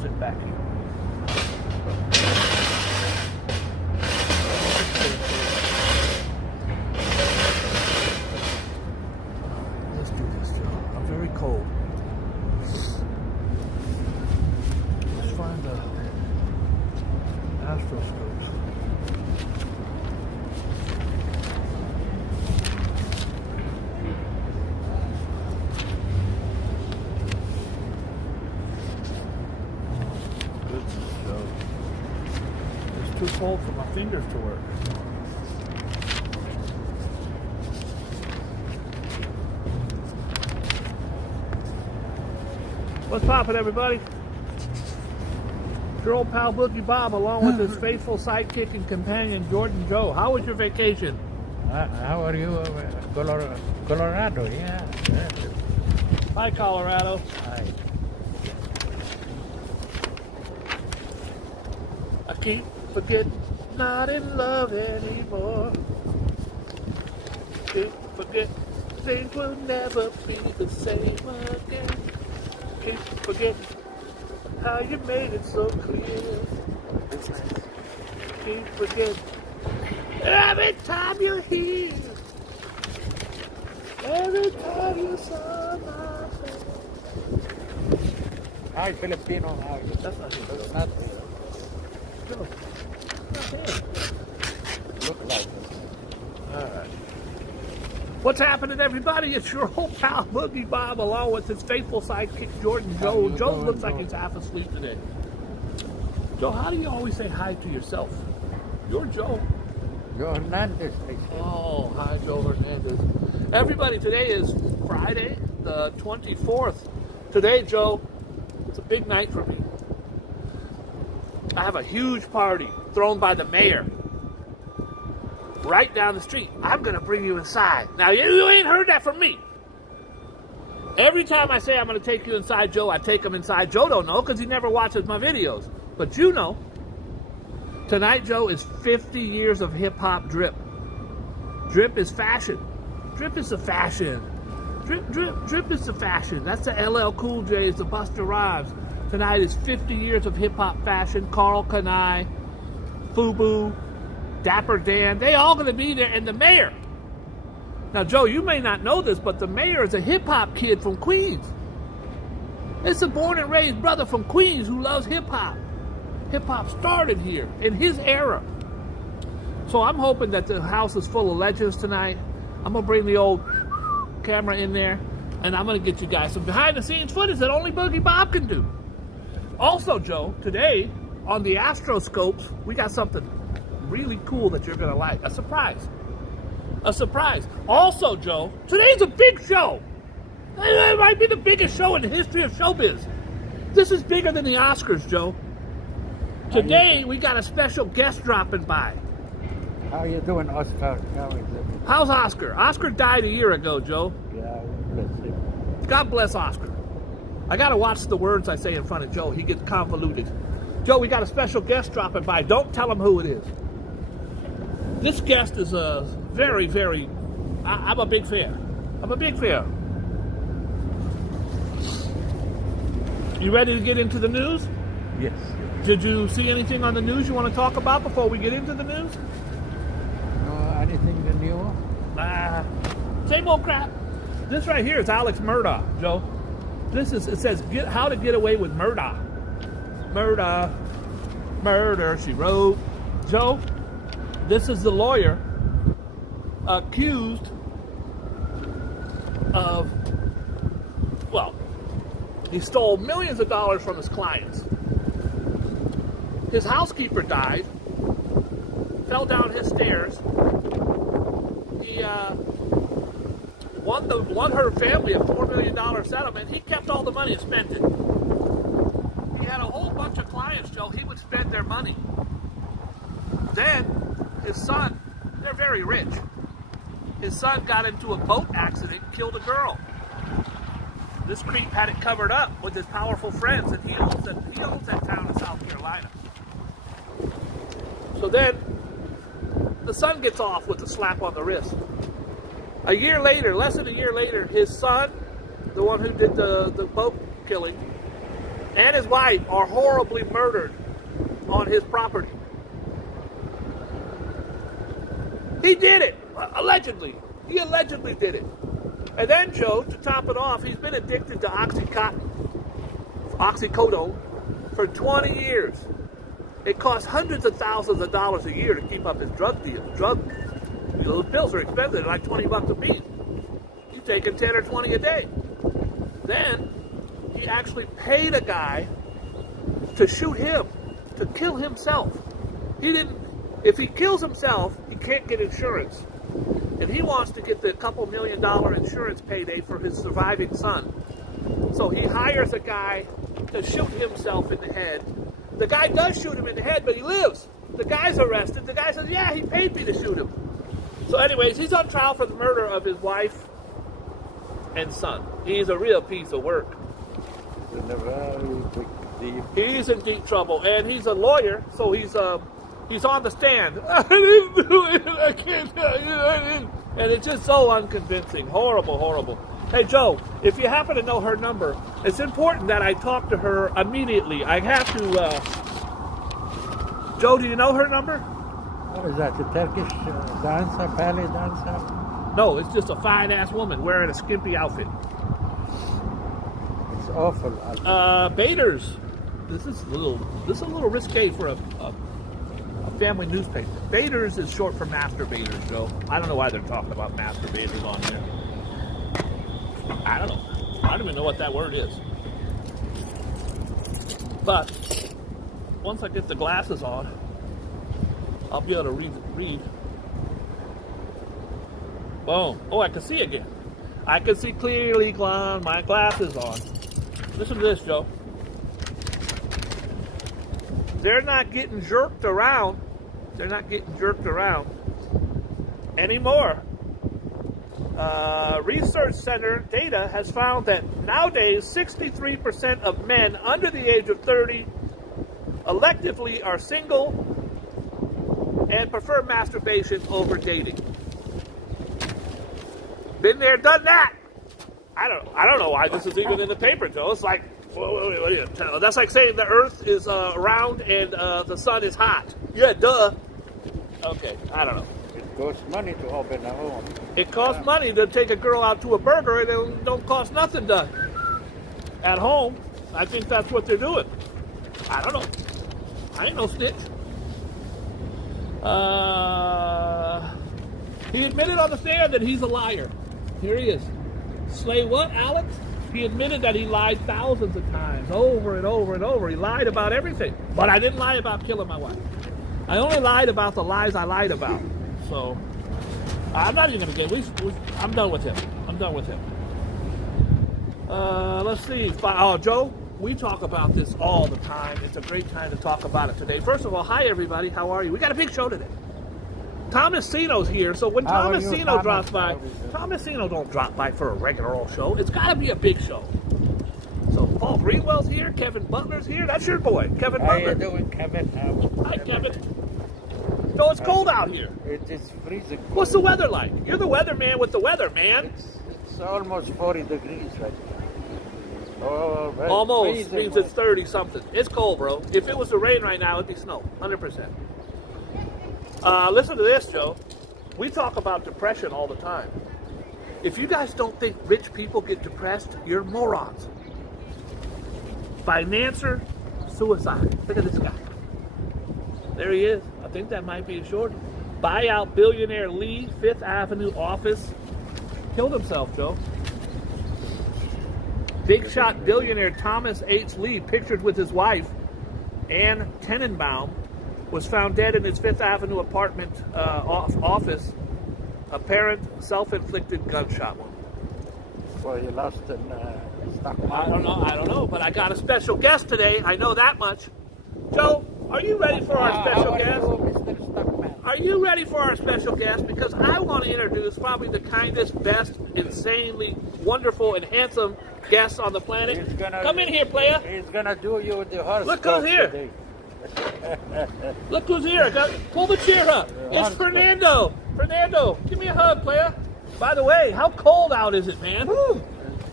sit back here. Let's do this, Joe. I'm very cold. Let's find the astroscopes. It's too cold for my fingers to work. What's poppin', everybody? It's your old pal Boogie Bob, along with his faithful sidekick and companion Jordan Joe. How was your vacation? How are you? Colorado, yeah. Hi, Colorado. Hi. I keep forgetting not in love anymore. Keep forgetting things will never be the same again. Keep forgetting how you made it so clear. Keep forgetting every time you're here. Every time you saw my face. Hi, Filipino. How are you? That's not him. That's not No. Not him. look like it. Alright. What's happening, everybody? It's your old pal Boogie Bob, along with his faithful sidekick Jordan Joe. Joe looks like he's half asleep today. Joe, how do you always say hi to yourself? You're Joe. You're Hernandez. Oh, hi, Joe Hernandez. Everybody, today is Friday, the 24th. Today, Joe, it's a big night for me. I have a huge party thrown by the mayor right down the street. I'm going to bring you inside. Now, you ain't heard that from me. Every time I say I'm going to take you inside, Joe, I take him inside. Joe don't know because he never watches my videos. But you know. Tonight, Joe, is 50 years of hip-hop drip. Drip is fashion. Drip is the fashion. Drip is the fashion. That's the LL Cool J's, the Busta Rhymes. Tonight is 50 years of hip-hop fashion. Carl Kanai, Fubu, Dapper Dan, they all going to be there, and the mayor. Now, Joe, you may not know this, but the mayor is a hip-hop kid from Queens. It's a born and raised brother from Queens who loves hip-hop. Hip-hop started here in his era. So I'm hoping that the house is full of legends tonight. I'm going to bring the old camera in there, and I'm going to get you guys some behind-the-scenes footage that only Boogie Bob can do. Also, Joe, today on the Astroscopes, we got something really cool that you're going to like. A surprise. A surprise. Also, Joe, today's a big show. It might be the biggest show in the history of showbiz. This is bigger than the Oscars, Joe. Today, we got a special guest dropping by. How you doing, Oscar? How is it? How's Oscar? Oscar died a year ago, Joe. Yeah, bless him. God bless Oscar. I got to watch the words I say in front of Joe. He gets convoluted. Joe, we got a special guest dropping by. Don't tell him who it is. This guest is a very, very... I'm a big fan. I'm a big fan. You ready to get into the news? Yes. Did you see anything on the news you want to talk about before we get into the news? Anything new? Same old crap. This right here is Alex Murdaugh, Joe. It says how to get away with Murdaugh. Murder, she wrote. Joe, this is the lawyer accused of, well, he stole millions of dollars from his clients. His housekeeper died, fell down his stairs. He won her family a $4 million settlement. He kept all the money and spent it. He had a whole bunch of clients, Joe. He would spend their money. Then his son, they're very rich. His son got into a boat accident and killed a girl. This creep had it covered up with his powerful friends, and he owns that town in South Carolina. So then, the son gets off with a slap on the wrist. A year later, less than a year later, his son, the one who did the boat killing, and his wife are horribly murdered on his property. He did it, allegedly. He allegedly did it. And then, Joe, to top it off, he's been addicted to oxycodone for 20 years. It costs hundreds of thousands of dollars a year to keep up his drug deal. Those pills are expensive, they're like $20 a piece. He's taking 10 or 20 a day. Then, he actually paid a guy to shoot him, to kill himself. If he kills himself, he can't get insurance. And he wants to get the couple $1 million insurance payday for his surviving son. So he hires a guy to shoot himself in the head. The guy does shoot him in the head, but he lives. The guy's arrested. The guy says, yeah, he paid me to shoot him. So anyways, he's on trial for the murder of his wife and son. He's a real piece of work. In a very big deep. He's in deep trouble, and he's a lawyer, so he's on the stand. I didn't do it. I can't tell you. I didn't. And it's just so unconvincing. Horrible, horrible. Hey, Joe, if you happen to know her number, it's important that I talk to her immediately. I have to... Joe, do you know her number? What is that, the Turkish dancer, ballet dancer? No, it's just a fine-ass woman wearing a skimpy outfit. It's awful. Bader's. This is a little risque for a family newspaper. Bader's is short for masturbators, Joe. I don't know why they're talking about masturbators on there. I don't know. I don't even know what that word is. But once I get the glasses on, I'll be able to read. Boom. Oh, I can see again. I can see clearly, Glenn. My glasses on. Listen to this, Joe. They're not getting jerked around. They're not getting jerked around anymore. Research Center data has found that nowadays 63% of men under the age of 30 electively are single and prefer masturbation over dating. Been there, done that. I don't know why this is even in the paper, Joe. It's like, that's like saying the Earth is round and the sun is hot. Yeah, duh. Okay, I don't know. It costs money to open a home. It costs money to take a girl out to a burger, and it don't cost nothing done. At home, I think that's what they're doing. I don't know. I ain't no snitch. He admitted on the stand that he's a liar. Here he is. Slay what, Alex? He admitted that he lied thousands of times, over and over and over. He lied about everything. But I didn't lie about killing my wife. I only lied about the lies I lied about. So, I'm not even going to get... I'm done with him. I'm done with him. Let's see. Joe, we talk about this all the time. It's a great time to talk about it today. First of all, hi, everybody. How are you? We got a big show today. Thomasino's here, so when Thomasino drops by, Thomasino don't drop by for a regular old show. It's got to be a big show. So Paul Greenwell's here, Kevin Butler's here. That's your boy, Kevin Butler. How you doing, Kevin? Hi, Kevin. So it's cold out here. It is freezing cold. What's the weather like? You're the weatherman with the weather, man. It's almost 40 degrees right now. Oh, well, Almost means it's 30-something. It's cold, bro. If it was to rain right now, it'd be snow, 100%. Listen to this, Joe. We talk about depression all the time. If you guys don't think rich people get depressed, you're morons. Financier suicide. Look at this guy. There he is. I think that might be a short. Buyout billionaire Lee, 5th Avenue office. Killed himself, Joe. Big shot billionaire Thomas H. Lee, pictured with his wife, Ann Tenenbaum, was found dead in his 5th Avenue apartment office. Apparent self-inflicted gunshot wound. Well, he lost in stock market. I don't know, but I got a special guest today. I know that much. Joe, are you ready for our special guest? Mr. Stockman? Are you ready for our special guest? Because I want to introduce probably the kindest, best, insanely wonderful, and handsome guest on the planet. Come in here, player. He's gonna do you the horse. Look who's here. Today. Look who's here. Pull the chair up. It's Fernando. Fernando, give me a hug, player. By the way, how cold out is it, man?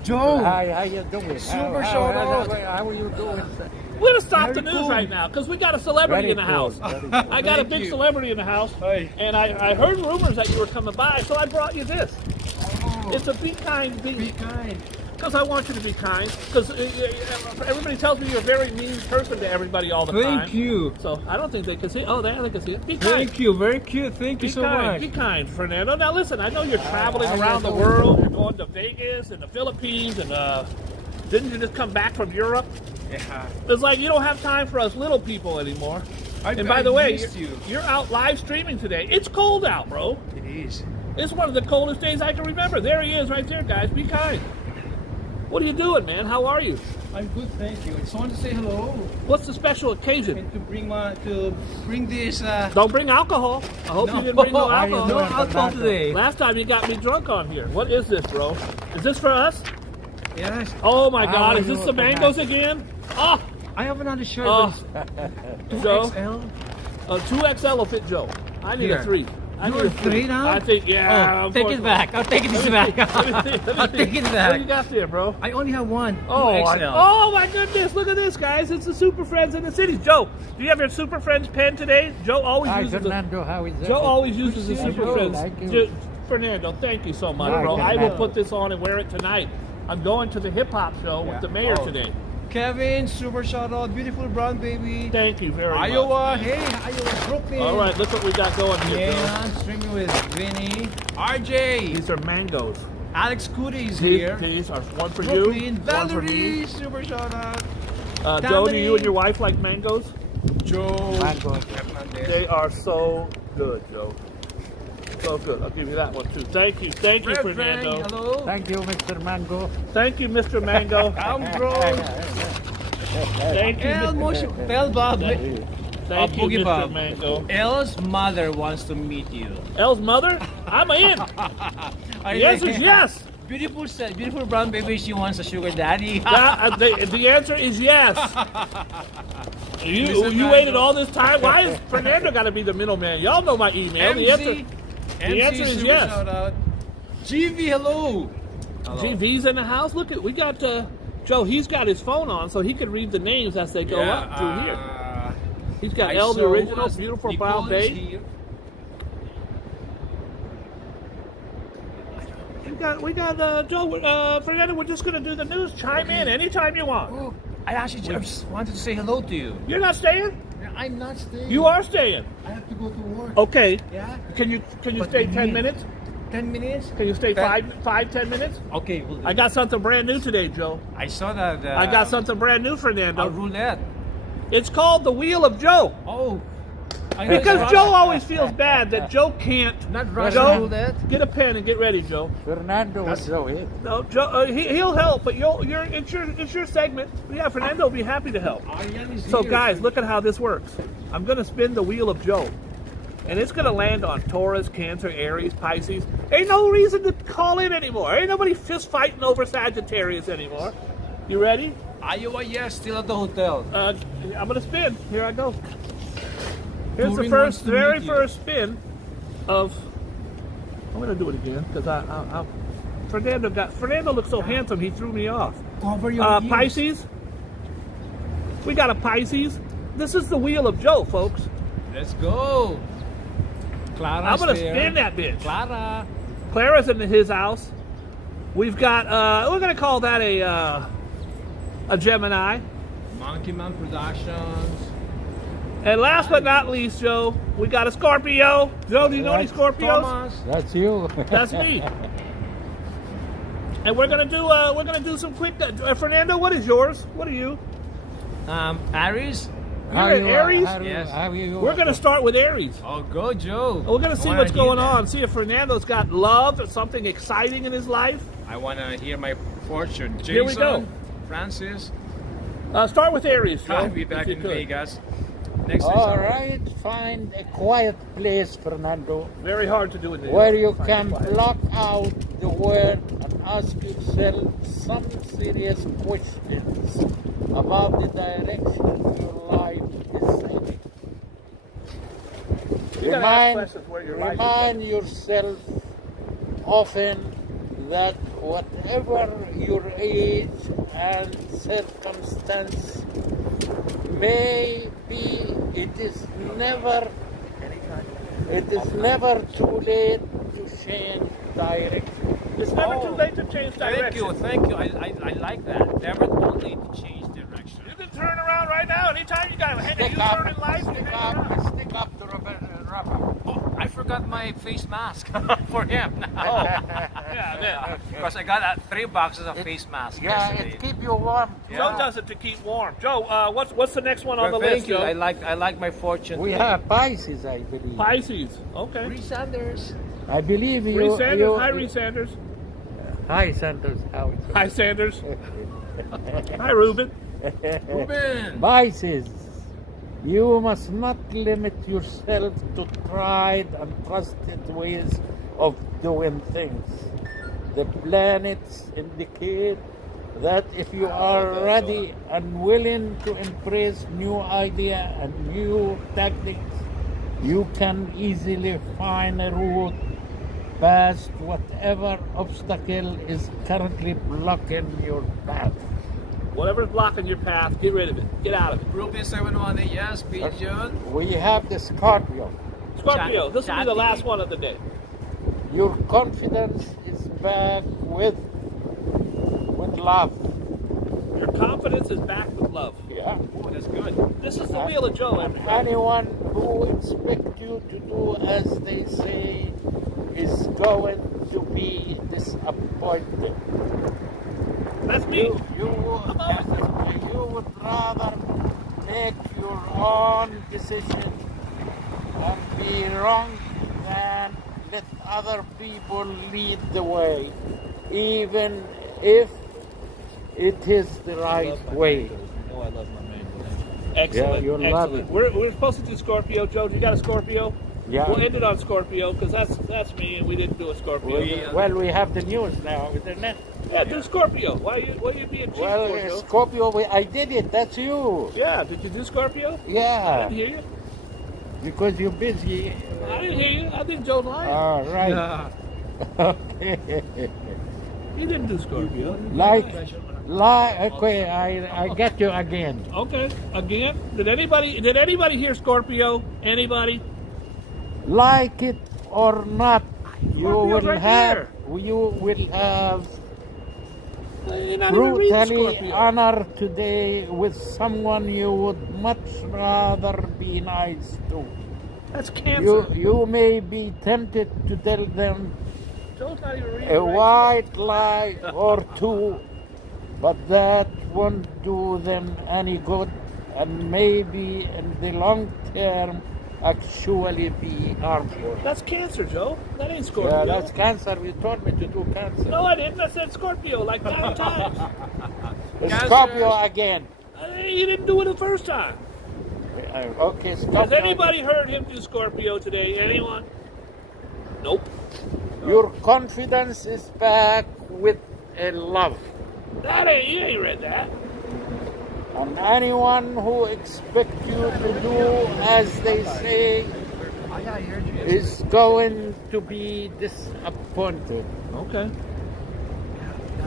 Joe. Hi, how you doing? Super shout out. How are you doing? We're gonna stop the Very news cool. right now because we got a celebrity in the house. I got a Thank big you. celebrity in the house, Hey. and I heard rumors that you were coming by, so I brought you this. It's a be kind Be kind. because I want you to be kind. Because everybody tells me you're a very mean person to everybody all the time. Thank you. So I don't think they can see. Oh, they can see it. Be kind. Thank you. Very cute. Thank you Be so kind. much. Be kind, Fernando. Now listen, I know you're traveling around the world. You're going to Vegas and the Philippines, and didn't you just come back from Europe? Yeah. It's like you don't have time for us little people anymore. And by the way, you're out live streaming today. It's cold out, bro. It is. It's one of the coldest days I can remember. There he is right there, guys. Be kind. What are you doing, man? How are you? I'm good, thank you. I just want to say hello What's the special occasion? and to bring this. Don't bring alcohol. I hope you didn't bring no alcohol. No alcohol today. Last time you got me drunk on here. What is this, bro? Is this for us? Yes. Oh my God! are Is this you the mangoes again? Oh, I have another shirt. Oh. but Joe. XL. 2XL will fit Joe. I need a Here. 3. I You need want a 3 now? I think, yeah. Oh, take it back. I'll take this back. I'll take it What back. do you got there, bro? I only have one. Oh, 2XL. oh my goodness! Look at this, guys. It's the Super Friends in the city. Joe, do you have your Super Friends pen today? Joe always Hi, uses. Fernando. How is it? Joe always uses the Appreciate Super you. Friends. Thank you. Fernando, thank you so much, Hi, bro. I will Fernando. put this on and wear it tonight. I'm going to the hip hop show with the mayor Oh. today. Kevin, super shout out. Beautiful brown baby. Thank you very much. Iowa. Hey, Iowa, Brooklyn. All right, look what we got going here, Joe. Yeah, I'm streaming with Vinny. RJ. These are mangoes. Alex Cootie is here. These are one for Brooklyn. you, one for me. Valerie, super shout out. Joe, do you and your wife like mangoes? Joe. Mango. Hernandez. They are so good, Joe. So good. I'll give you that one too. Thank you, Fred Fernando. Frank, hello. Thank you, Mr. Mango. Thank you, Mr. Mango. Ambro. Thank you, El Mr. Mosh. Tell Bob. Thank you, Boogie Mr. Bob. Mango. El's mother wants to meet you. Elle's mother? I'm in. The answer is yes. Beautiful brown baby. She wants a sugar daddy. The answer is yes. You waited all this time? Why is Fernando got to be the middleman? Y'all know my email. The answer is super yes. Shout out. GV, hello. GV's in the house. Look at we got Joe. He's got his phone on, so he can read the names as they go up through here. He's got El, the original, beautiful brown babe. We got Joe. Fernando, we're just gonna do the news. Chime in anytime you want. Oh, I actually just wanted to say hello to you. You're not staying? I'm not staying. You are staying. I have to go to work. Okay. Yeah. Can you But stay you 10 need- minutes? 10 minutes? Can you stay Ten- 10 minutes? Okay, we'll do. I got something brand new today, Joe. I saw that. I got something brand new, A Fernando. roulette. It's called the Wheel of Joe. Oh. I know it's Because Russian. Joe always feels bad that Joe can't. Not Russian Joe, roulette. get a pen and get ready, Joe. Fernando will do it. No, Joe, he'll help, but it's your segment. Yeah, Fernando will be happy to help. Ariane is So here. guys, look at how this works. I'm going to spin the Wheel of Joe. And it's going to land on Taurus, Cancer, Aries, Pisces. Ain't no reason to call in anymore. Ain't nobody fist fighting over Sagittarius anymore. You ready? Iowa, yes, still at the hotel. I'm going to spin. Here I go. Here's the Turing wants to very meet you. first spin of. I'm going to do it again because Fernando looks so handsome. He threw me off. Cover your ears. Pisces. We got a Pisces. This is the Wheel of Joe, folks. Let's go. Clara's I'm going to there. spin that bitch. Clara. Clara's in his house. We've got. We're going to call that a Gemini. Monkey Man Productions. And last but not least, Joe, we got a Scorpio. Joe, do you know any Scorpios? Thomas. That's you. That's me. And we're gonna do some quick. Fernando, what is yours? What are you? Aries. You're an Aries? Yes. How you? We're gonna start with Aries. Oh, go, Joe. We're gonna see I what's wanna hear going that. on. See if Fernando's got love or something exciting in his life. I want to hear my fortune. Jason, Here we go. Francis. Start with Aries, Joe. I'll be back if you in could. Vegas. Next All station. right, find a quiet place, Fernando, Very hard to do it. where you can block out the word and ask yourself some serious questions about the direction your life is heading. You gotta ask questions where your life is Remind yourself often that whatever your age and circumstance may be, it is never too late to change direction. It's never too late to change direction. Thank you. I like that. Never too late to change direction. You can turn around right now. Anytime you got a U-turn in life, you can hang around. Stick up to Robert. Oh, I forgot my face mask for him. Oh, yeah. Because I got 3 boxes of face masks Yeah, yesterday. it keep you warm. Joe does it to keep warm. Joe, what's the next one on the list, Thank you. Joe? I like my fortune. We have Pisces, I believe. Pisces. Okay. Reese Sanders. I believe you. Reese Sanders. Hi, Reese Sanders. Hi, Santos. How is it? Hi, Sanders. Hi, Ruben. Ruben. Pisces, you must not limit yourself to tried and trusted ways of doing things. The planets indicate that if you are ready and willing to embrace new idea and new tactics, you can easily find a route past whatever obstacle is currently blocking your path. Whatever's blocking your path, get rid of it. Get out of it. Ruben 718, yes, Pigeon. We have the Scorpio. Scorpio, this will be the last one of the day. Your confidence is back with love. Your confidence is back with love. Yeah. Oh, that's good. This is the Wheel of Joe, everybody. Anyone who expects you to do as they say is going to be disappointed. That's me. You would rather make your own decision and be wrong than let other people lead the way, even if it is the right way. Oh, I love my mango. Excellent. Yeah, you'll love Excellent. it. We're supposed to do Scorpio, Joe. You got a Scorpio? Yeah. We'll end it on Scorpio because that's me, and we didn't do a Scorpio. We have the news now, isn't it? Yeah, do Scorpio. Why are you being cheap, Well, Joe? Scorpio, I did it. That's you. Yeah, did you do Scorpio? I Yeah, didn't hear you. because you're busy. I didn't hear you. I think Joe's lying. All right. Yeah. Okay. He didn't do Scorpio. Okay, I get you again. Okay, again. Did anybody hear Scorpio? Anybody? Like it or not, you Scorpio's will right have here. You're not even reading brutally Scorpio. honor today with someone you would much rather be nice to. That's Cancer. You may be tempted to tell them Joe's not even reading. a right. white lie or two, but that won't do them any good and maybe in the long term actually be harmful. That's Cancer, Joe. That ain't Scorpio. Yeah, that's Cancer. You told me to do Cancer. No, I didn't. I said Scorpio like 9 times. Scorpio again. You didn't do it the first time. Okay, Scorpio. Has anybody heard him do Scorpio today? Anyone? Nope. Your confidence is back with a love. You ain't read that. And anyone who expects you to do as they say is going to be disappointed. Okay.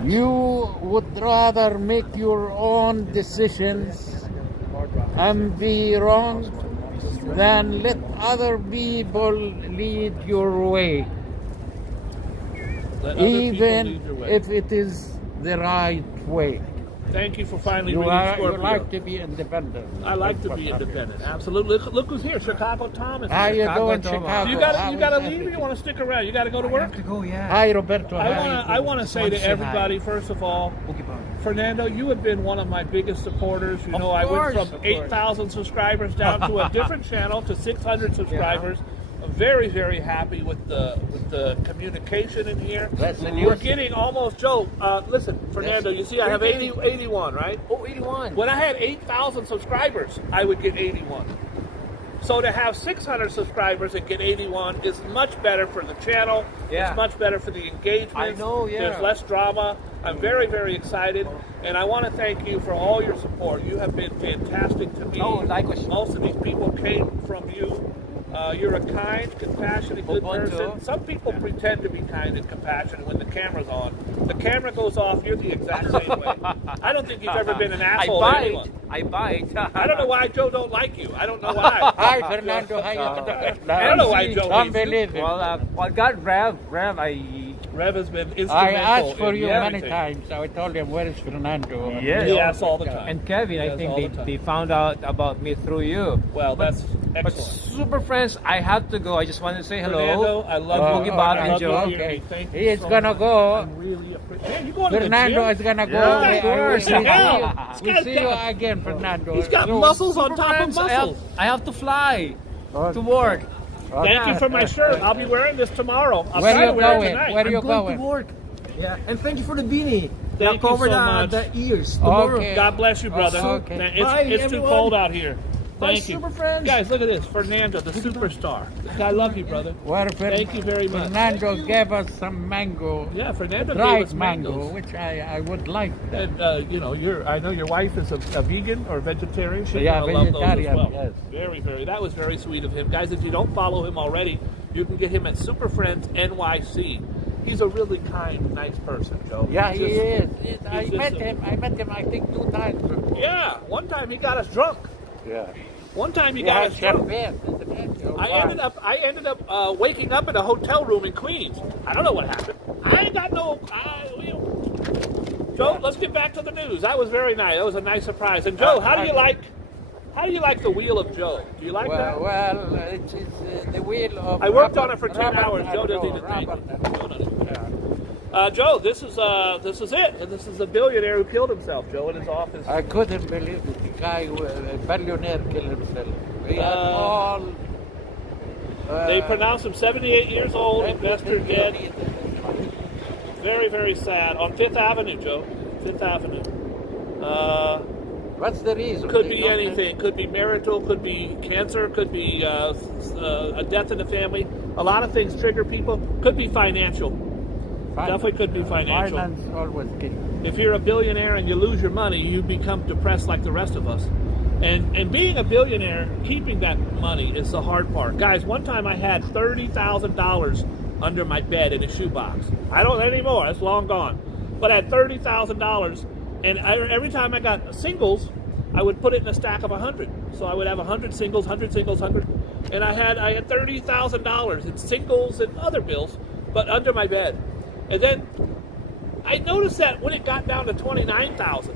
You would rather make your own decisions and be wrong than let other people lead your way, Let other people even lead your way. if it is the right way. Thank you for finally You reading Scorpio. like to be independent. I like to be independent. Absolutely. Look who's here. Chicago Tom is How here. you Chicago, doing, Thomas? Chicago? You gotta leave or you want to stick around? You gotta go to work? go, yeah. Hi, Roberto. I want to say want to to say everybody, first of all, Boogie Bunch. Fernando, you have been one of my biggest supporters. You Of know, I went course, from of course. 8,000 subscribers down to a different channel to 600 subscribers. I'm very, very happy with the communication in here. That's the We're news. getting almost, Joe, listen, Fernando, you see I have 81, right? Oh, 81. When I had 8,000 subscribers, I would get 81. So to have 600 subscribers and get 81 is much better for the channel. Yeah. It's much better for the engagement. I know, yeah. There's less drama. I'm very, very excited. And I want to thank you for all your support. You have been fantastic to me. Oh, likewise. Most of these people came from you. You're a kind, compassionate, good Ubuntu. person. Some people pretend to be kind and compassionate when the camera's on. The camera goes off, you're the exact same way. I don't think you've ever been an asshole to anyone. I bite. I don't know why Joe don't like you. I don't know why. Hi, Fernando. How you doing? I don't know why Joe hates you. Unbelievable. Well, God, Rev, Rev has been instrumental. I asked for in you many everything. times. I told him, where is Fernando? Yes. He asks all the time. And Kevin, Yes, I think all the time. they found out about me through you. Well, that's But excellent. super friends, I have to go. I just wanted to say hello. Fernando, I love Boogie you. Bunch I and love Joe. you. Okay. Thank you He is so gonna much. go. I really appreciate. Man, you going to the Fernando gym? is gonna go. Yeah, of We course. Yeah. we see you again, Fernando. He's got So, muscles on super top of friends, muscles. I have to fly Okay. to work. Thank you for my shirt. I'll be wearing this tomorrow. I'll Where try you to wear it going? tonight. Where you I'm going going? to work. Yeah, and thank you for the beanie. Thank you Cover so much. the ears tomorrow. Okay. God bless you, brother. Okay. Man, Bye, it's too everyone. cold out here. Bye, Thank you. super friends. Guys, look at this. Fernando, the superstar. I love you, brother. Thank you very much. Fernando gave us some mango, Yeah, Fernando gave dried us mango, mangoes. which I would like. And you know, I know your wife is a vegan or vegetarian. She's Yeah, gonna love those as vegetarian, well. yes. Very. That was very sweet of him, guys. If you don't follow him already, you can get him at Super Friends NYC. He's a really kind, nice person, Joe. Yeah, He's he just- is. I he's met just a- him. I met him. I think 2 times before. Yeah, one time he got us drunk. Yeah. One time he Yeah, got us drunk. champagne, isn't it? Your I wife. ended up waking up in a hotel room in Queens. I don't know what happened. I ain't got no. Joe, let's get back to the news. That was very nice. That was a nice surprise. And Joe, how do you like the wheel of Joe? Do you like that? Well, it is the wheel of. I worked on Robert- it for 10 Robert hours. Joe and doesn't even Joe, thank Robert me. and- Joe doesn't even thank me. Joe, this is it. This is the billionaire who killed himself. Joe in his office. I couldn't believe it. The guy, a billionaire, killed himself. He had all. They pronounced him 78 years old, investor everything he dead. needed. Very, very sad. On Fifth Avenue, Joe. Fifth Avenue. What's the reason? Could They be don't- anything. Could be marital. Could be cancer. Could be a death in the family. A lot of things trigger people. Could be financial. Definitely could be financial. Finance always key. If you're a billionaire and you lose your money, you become depressed like the rest of us. And being a billionaire, keeping that money is the hard part. Guys, one time I had $30,000 under my bed in a shoebox. I don't anymore. It's long gone. But I had $30,000, and every time I got singles, I would put it in a stack of 100. So I would have 100 singles, 100, and I had $30,000 in singles and other bills, but under my bed. And then I noticed that when it got down to 29,000,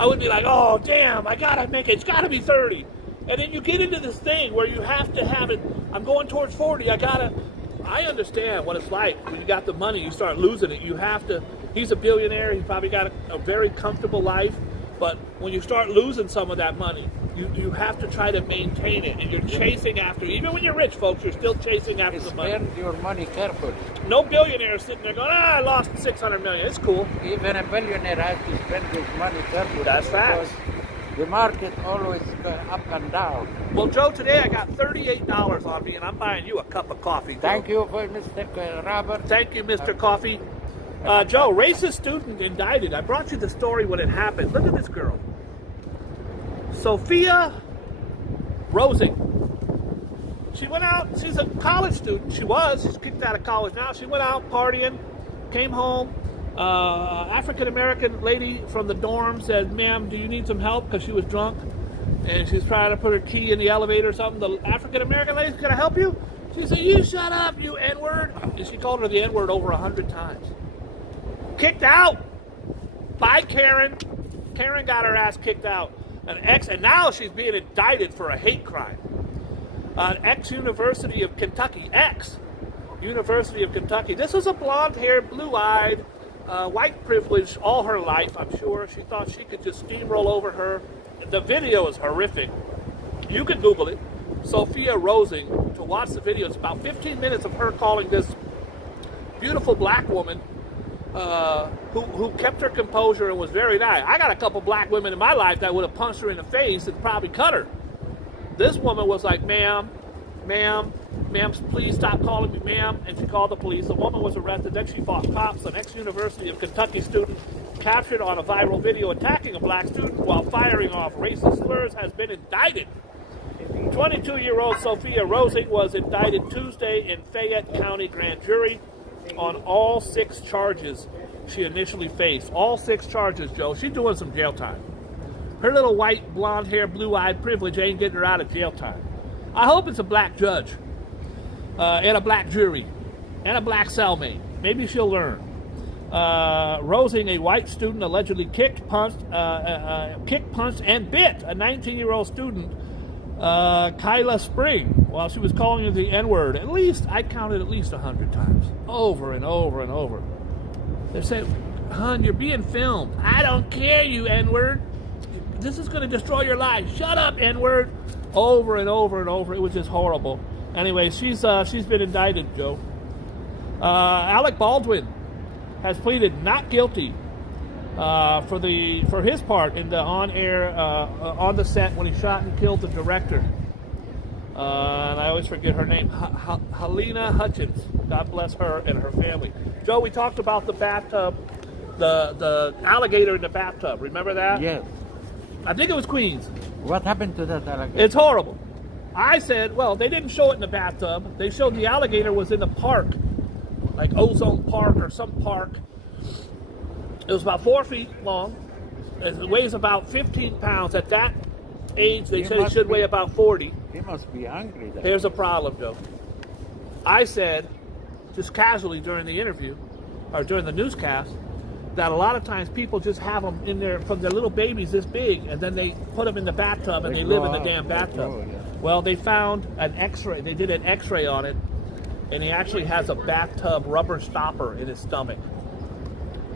I would be like, "Oh, damn! I gotta make it. It's gotta be 30." And then you get into this thing where you have to have it. I'm going towards 40. I understand what it's like when you got the money, you start losing it. You have to. He's a billionaire. He probably got a very comfortable life. But when you start losing some of that money, you have to try to maintain it. And you're chasing after. Even when you're rich, folks, you're still chasing after the money. Spend your money carefully. No billionaire is sitting there going, "I lost 600 million. It's cool." Even a billionaire has to spend his money carefully. That's because facts. the market always go up and down. Well, Joe, today I got $38 on me, and I'm buying you a cup of coffee. Joe. Thank you for Mr. Robert. Thank you, Mr. Coffee. Joe, racist student indicted. I brought you the story when it happened. Look at this girl. Sophia Rosing. She went out. She's a college student. She's kicked out of college now. She went out partying, came home. African-American lady from the dorm said, "Ma'am, do you need some help?" Because she was drunk. And she's trying to put her key in the elevator or something. The African-American lady's going to help you? She said, "You shut up, you N-word." And she called her the N-word over 100 times. Kicked out by Karen. Karen got her ass kicked out. And now she's being indicted for a hate crime. University of Kentucky. University of Kentucky. This was a blonde-haired, blue-eyed, white privilege all her life, I'm sure. She thought she could just steamroll over her. The video is horrific. You can Google it. Sophia Rosing, to watch the video. It's about 15 minutes of her calling this beautiful black woman who kept her composure and was very nice. I got a couple black women in my life that would have punched her in the face and probably cut her. This woman was like, ma'am, please stop calling me ma'am. And she called the police. The woman was arrested. Then she fought cops. An ex-University of Kentucky student captured on a viral video attacking a black student while firing off racist slurs has been indicted. 22-year-old Sophia Rosing was indicted Tuesday in Fayette County grand jury on all 6 charges she initially faced. All 6 charges, Joe. She's doing some jail time. Her little white, blonde hair, blue-eyed privilege ain't getting her out of jail time. I hope it's a black judge and a black jury and a black cellmate. Maybe she'll learn. Rosing, a white student, allegedly kicked, punched, and bit a 19-year-old student, Kyla Spring, while she was calling her the N-word. I counted at least 100 times, over and over and over. They're saying, "Hun, you're being filmed. I don't care, you N-word. This is going to destroy your life. Shut up, N-word." Over and over and over. It was just horrible. Anyway, she's been indicted, Joe. Alec Baldwin has pleaded not guilty for his part in the on the set when he shot and killed the director. And I always forget her name, Helena Hutchins. God bless her and her family. Joe, we talked about the bathtub, the alligator in the bathtub. Remember that? Yes. I think it was Queens. What happened to that alligator? It's horrible. I said, well, they didn't show it in the bathtub. They showed the alligator was in the park, like Ozone Park or some park. It was about 4 feet long. It weighs about 15 pounds. At that age, they said it should weigh about 40. He must be hungry then. Here's a problem, Joe. I said, just casually during the interview, or during the newscast, that a lot of times people just have them in there from their little babies this big, and then they put them in the bathtub and they live in the damn bathtub. Well, they found an x-ray. They did an x-ray on it, and he actually has a bathtub rubber stopper in his stomach.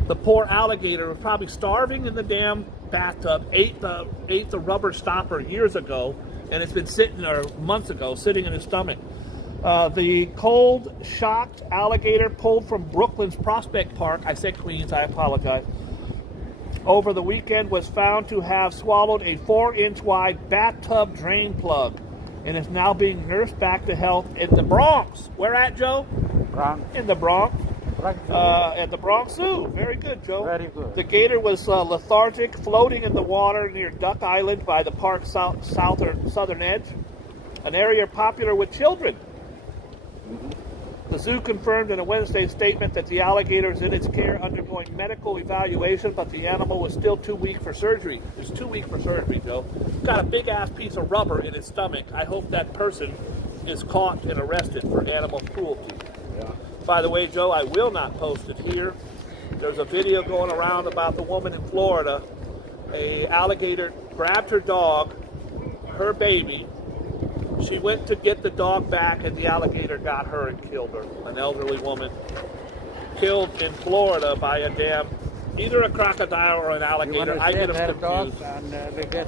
The poor alligator was probably starving in the damn bathtub, ate the rubber stopper years ago, and it's been sitting, or months ago, sitting in his stomach. The cold, shocked alligator pulled from Brooklyn's Prospect Park, I said Queens, I apologize, over the weekend was found to have swallowed a 4-inch wide bathtub drain plug and is now being nursed back to health in the Bronx. Where at, Joe? Bronx. In the Bronx. At the Bronx Zoo. Very good, Joe. Very good. The gator was lethargic, floating in the water near Duck Island by the park's southern edge, an area popular with children. The zoo confirmed in a Wednesday statement that the alligator is in its care undergoing medical evaluation, but the animal was still too weak for surgery. It's too weak for surgery, Joe. Got a big-ass piece of rubber in its stomach. I hope that person is caught and arrested for animal cruelty. Yeah. By the way, Joe, I will not post it here. There's a video going around about the woman in Florida. A alligator grabbed her dog, her baby. She went to get the dog back, and the alligator got her and killed her. An elderly woman killed in Florida by a damn, either a crocodile or an alligator. I get them confused. And they get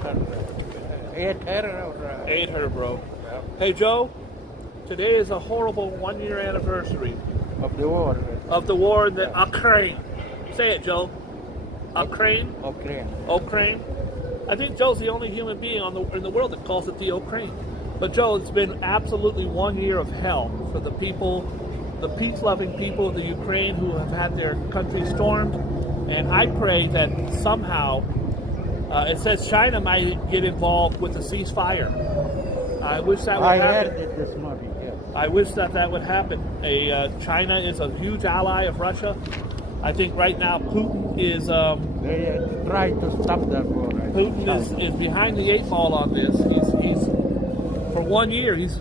ate her. Ate her, bro. Yeah. Hey, Joe, today is a horrible 1-year anniversary Of the war. of the war in the Ukraine. Say it, Joe. Ukraine? Ukraine. I think Joe's the only human being in the world that calls it the Ukraine. But Joe, it's been absolutely 1 year of hell for the people, the peace-loving people of the Ukraine who have had their country stormed. And I pray that somehow, it says China might get involved with the ceasefire. I wish that would happen. I heard it this morning, yes. I wish that would happen. China is a huge ally of Russia. I think right now Putin is... They try to stop that war. Right? Putin is behind the 8 ball on this. He's for 1 year, he's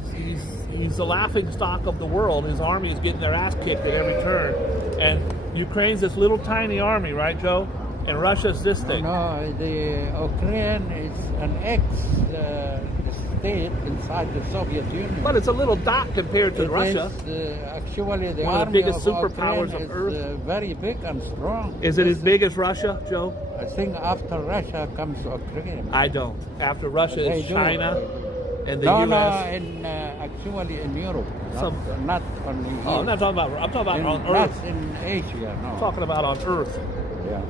the laughing stock of the world. His army is getting their ass kicked at every turn. And Ukraine's this little tiny army, right, Joe? And Russia's this thing. No, the Ukraine is an ex-state inside the Soviet Union. But it's a little dot compared to Russia. Actually, the One of the army biggest superpowers Ukraine of Earth. is very big and strong. Is it as big as Russia, Joe? I think after Russia comes Ukraine. I don't. After Russia They is do. China and the No, U.S. actually in Europe. Not on the Oh, I'm not talking about. I'm talking about on Earth. Not in Asia, no. I'm talking about on Earth. Yeah.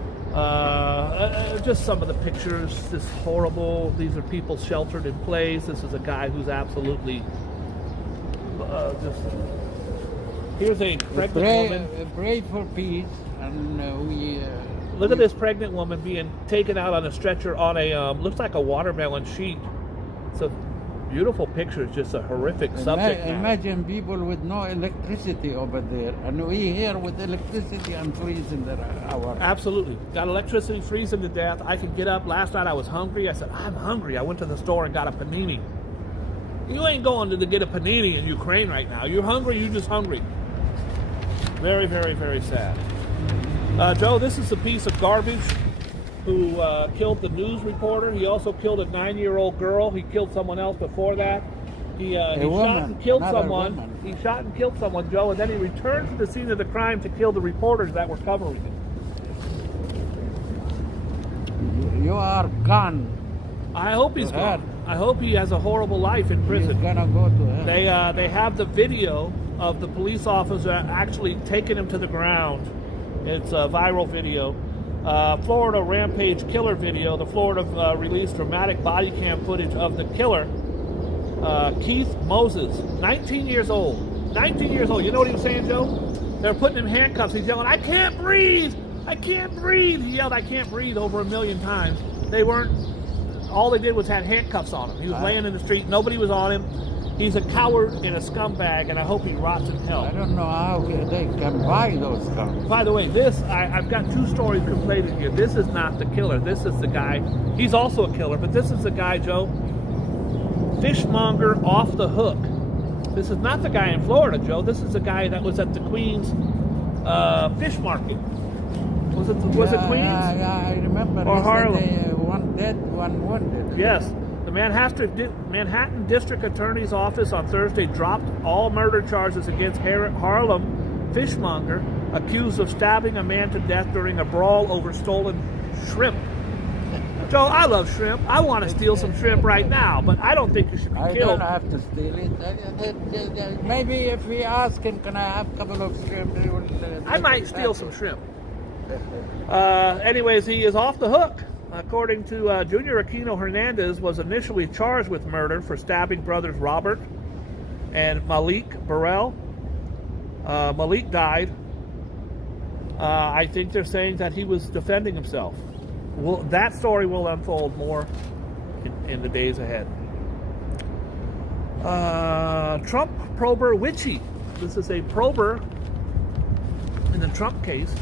Just some of the pictures. This horrible. These are people sheltered in place. This is a guy who's absolutely just. Here's a pregnant woman. Pray for peace, and we. Look at this pregnant woman being taken out on a stretcher on a looks like a watermelon sheet. So beautiful pictures, just a horrific subject matter. Imagine people with no electricity over there, and we here with electricity and freezing our. Absolutely. Got electricity freezing to death. I could get up. Last night I was hungry. I said, I'm hungry. I went to the store and got a panini. You ain't going to get a panini in Ukraine right now. You're hungry, you're just hungry. Very, very, very sad. Joe, this is a piece of garbage who killed the news reporter. He also killed a 9-year-old girl. He killed someone else before that. He shot and killed someone. He shot and killed someone, Joe, and then he returned to the scene of the crime to kill the reporters that were covering it. You are gone. I hope he's gone. I hope he has a horrible life in prison. He's gonna go to hell. They have the video of the police officer actually taking him to the ground. It's a viral video. Florida rampage killer video. The Florida released dramatic body cam footage of the killer, Keith Moses, 19 years old. 19 years old. You know what he was saying, Joe? They're putting him in handcuffs. He's yelling, "I can't breathe! I can't breathe!" He yelled, "I can't breathe" over 1,000,000 times. They weren't. All they did was had handcuffs on him. He was laying in the street. Nobody was on him. He's a coward and a scumbag, and I hope he rots in hell. I don't know how they can buy those guns. By the way, I've got 2 stories conflated here. This is not the killer. This is the guy. He's also a killer, but this is the guy, Joe. Fishmonger off the hook. This is not the guy in Florida, Joe. This is the guy that was at the Queens fish market. Was it Queens? Yeah, I remember. Or Harlem. One dead, one wounded. Yes. The Manhattan District Attorney's Office on Thursday dropped all murder charges against Harlem fishmonger accused of stabbing a man to death during a brawl over stolen shrimp. Joe, I love shrimp. I want to steal some shrimp right now, but I don't think you should be I killed. don't have to steal it. Maybe if we ask him, can I have a couple of shrimp? I might steal some shrimp. Anyways, he is off the hook. According to Junior Aquino Hernandez, was initially charged with murder for stabbing brothers Robert and Malik Burrell. Malik died. I think they're saying that he was defending himself. That story will unfold more in the days ahead. Trump prober Witchy. This is a prober in the Trump case.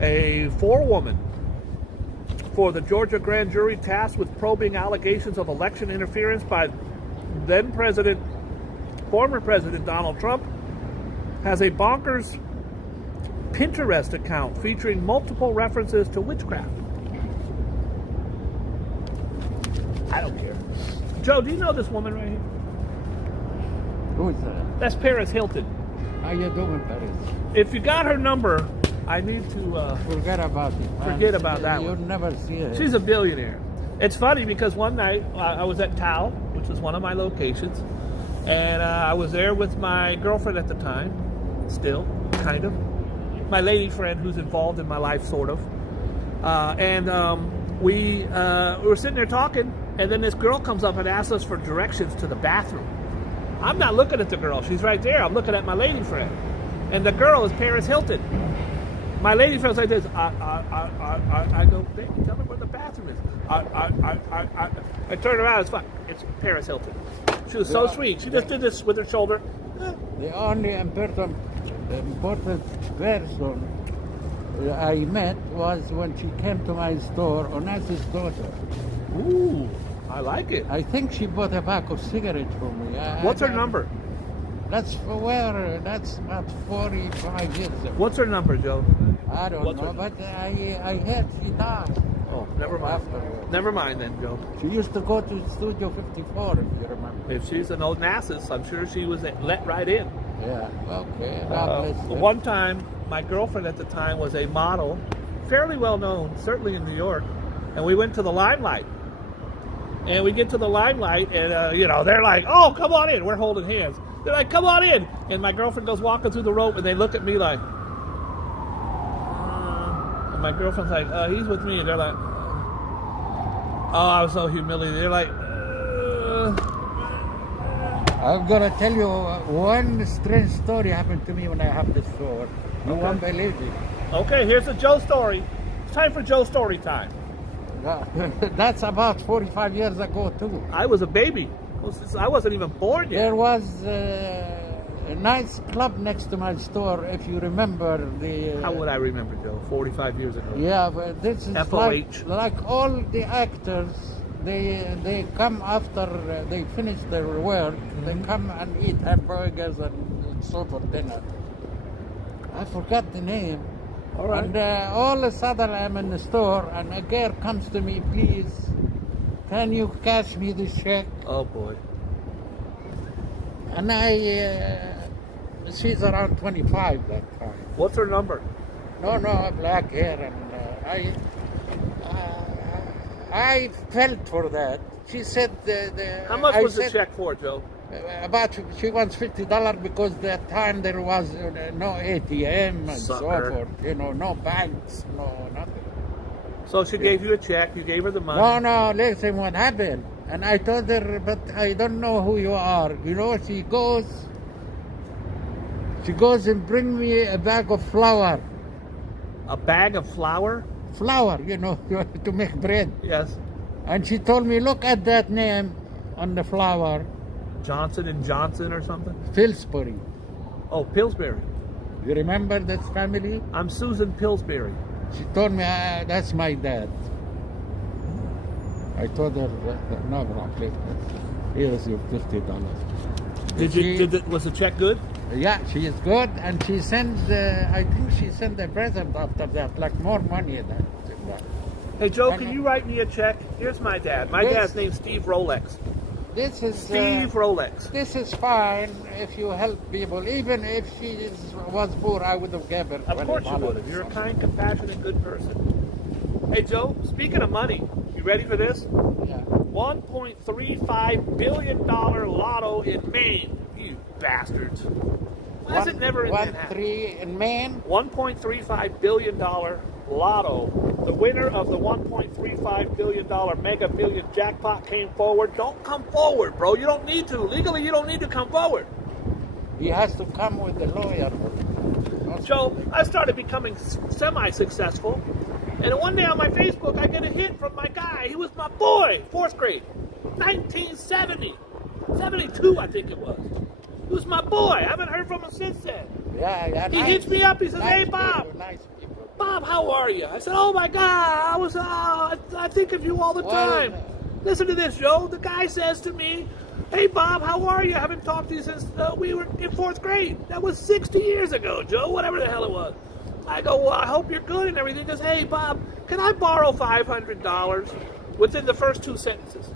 A forewoman for the Georgia grand jury tasked with probing allegations of election interference by former President Donald Trump, has a bonkers Pinterest account featuring multiple references to witchcraft. I don't care. Joe, do you know this woman right here? Who is that? That's Paris Hilton. How you doing, Paris? If you got her number, I need to forget about it. Man. Forget about that You'll one. never see her. She's a billionaire. It's funny because one night I was at Tao, which is one of my locations, and I was there with my girlfriend at the time, still, kind of, my lady friend who's involved in my life, sort of, we were sitting there talking, and then this girl comes up and asks us for directions to the bathroom. I'm not looking at the girl. She's right there. I'm looking at my lady friend, and the girl is Paris Hilton. My lady friend's like this. I go, baby, tell her where the bathroom is. I turn around. It's fine. It's Paris Hilton. She was so sweet. She just did this with her shoulder. The only important person I met was when she came to my store, Onassis' daughter. Ooh, I like it. I think she bought a pack of cigarettes for me. What's her number? That's about 45 years ago. What's her number, Joe? I don't know, but I heard she died. Oh, never mind. Afterwards. Never mind then, Joe. She used to go to Studio 54, if you remember. If she's an old Onassis, I'm sure she was let right in. Yeah, okay. God bless her. One time, my girlfriend at the time was a model, fairly well known, certainly in New York, and we went to the Limelight. And we get to the Limelight, and they're like, "Oh, come on in." We're holding hands. They're like, "Come on in." And my girlfriend goes walking through the rope, and they look at me like, and my girlfriend's like, "He's with me." And they're like, oh, I was so humiliated. They're like, I'm gonna tell you one strange story happened to me when I have this store. No one believed it. Okay, here's a Joe story. It's time for Joe story time. That's about 45 years ago too. I was a baby. Well, since I wasn't even born yet. There was a nice club next to my store, if you remember the. How would I remember, Joe? 45 years ago. Yeah, but this is FOH. like all the actors. They come after they finish their work. They come and eat hamburgers and so for dinner. I forgot the name. All right. And all of a sudden I'm in the store and a girl comes to me, please, can you cash me this check? Oh boy. And she's around 25 that time. What's her number? No, black hair, and I felt for that. She said How much was the check for, Joe? About she wants $50 because that time there was no ATM and so Sucker. forth. You know, no banks, no nothing. So she gave you a check. You gave her the money. No, listen, what happened? And I told her, but I don't know who you are. You know, she goes and bring me a bag of flour. A bag of flour? Flour, you know, to make bread. Yes. And she told me, look at that name on the flour, Johnson and Johnson or something? Pillsbury. Oh, Pillsbury. You remember that family? I'm Susan Pillsbury. She told me, that's my dad. I told her, no, please. Here's your $50. Was the check good? Yeah, she is good, and she sent. I think she sent a present after that, like more money than that. Hey Joe, can you write me a check? Here's my dad. My dad's name's Steve Rolex. This is Steve Rolex. This is fine if you help people. Even if she was poor, I would have given her. Of course you would have. You're a kind, compassionate, good person. Hey Joe, speaking of money, you ready for this? Yeah. $1.35 billion lotto in Maine. You bastards. Why is it never in Manhattan? 1.3 in Maine. $1.35 billion lotto. The winner of the $1.35 billion Mega Million jackpot came forward. Don't come forward, bro. You don't need to. Legally, you don't need to come forward. He has to come with a lawyer. Joe, I started becoming semi-successful. And one day on my Facebook, I get a hit from my guy. He was my boy, 4th grade, 1970. 72, I think it was. He was my boy. I haven't heard from him since then. Yeah. He hits me up. He says, hey, Bob. Nice people. Bob, how are you? I said, oh, my God. I think of you all the time. Listen to this, Joe. The guy says to me, hey, Bob, how are you? I haven't talked to you since we were in 4th grade. That was 60 years ago, Joe, whatever the hell it was. I go, well, I hope you're good and everything. He goes, hey, Bob, can I borrow $500 within the first 2 sentences?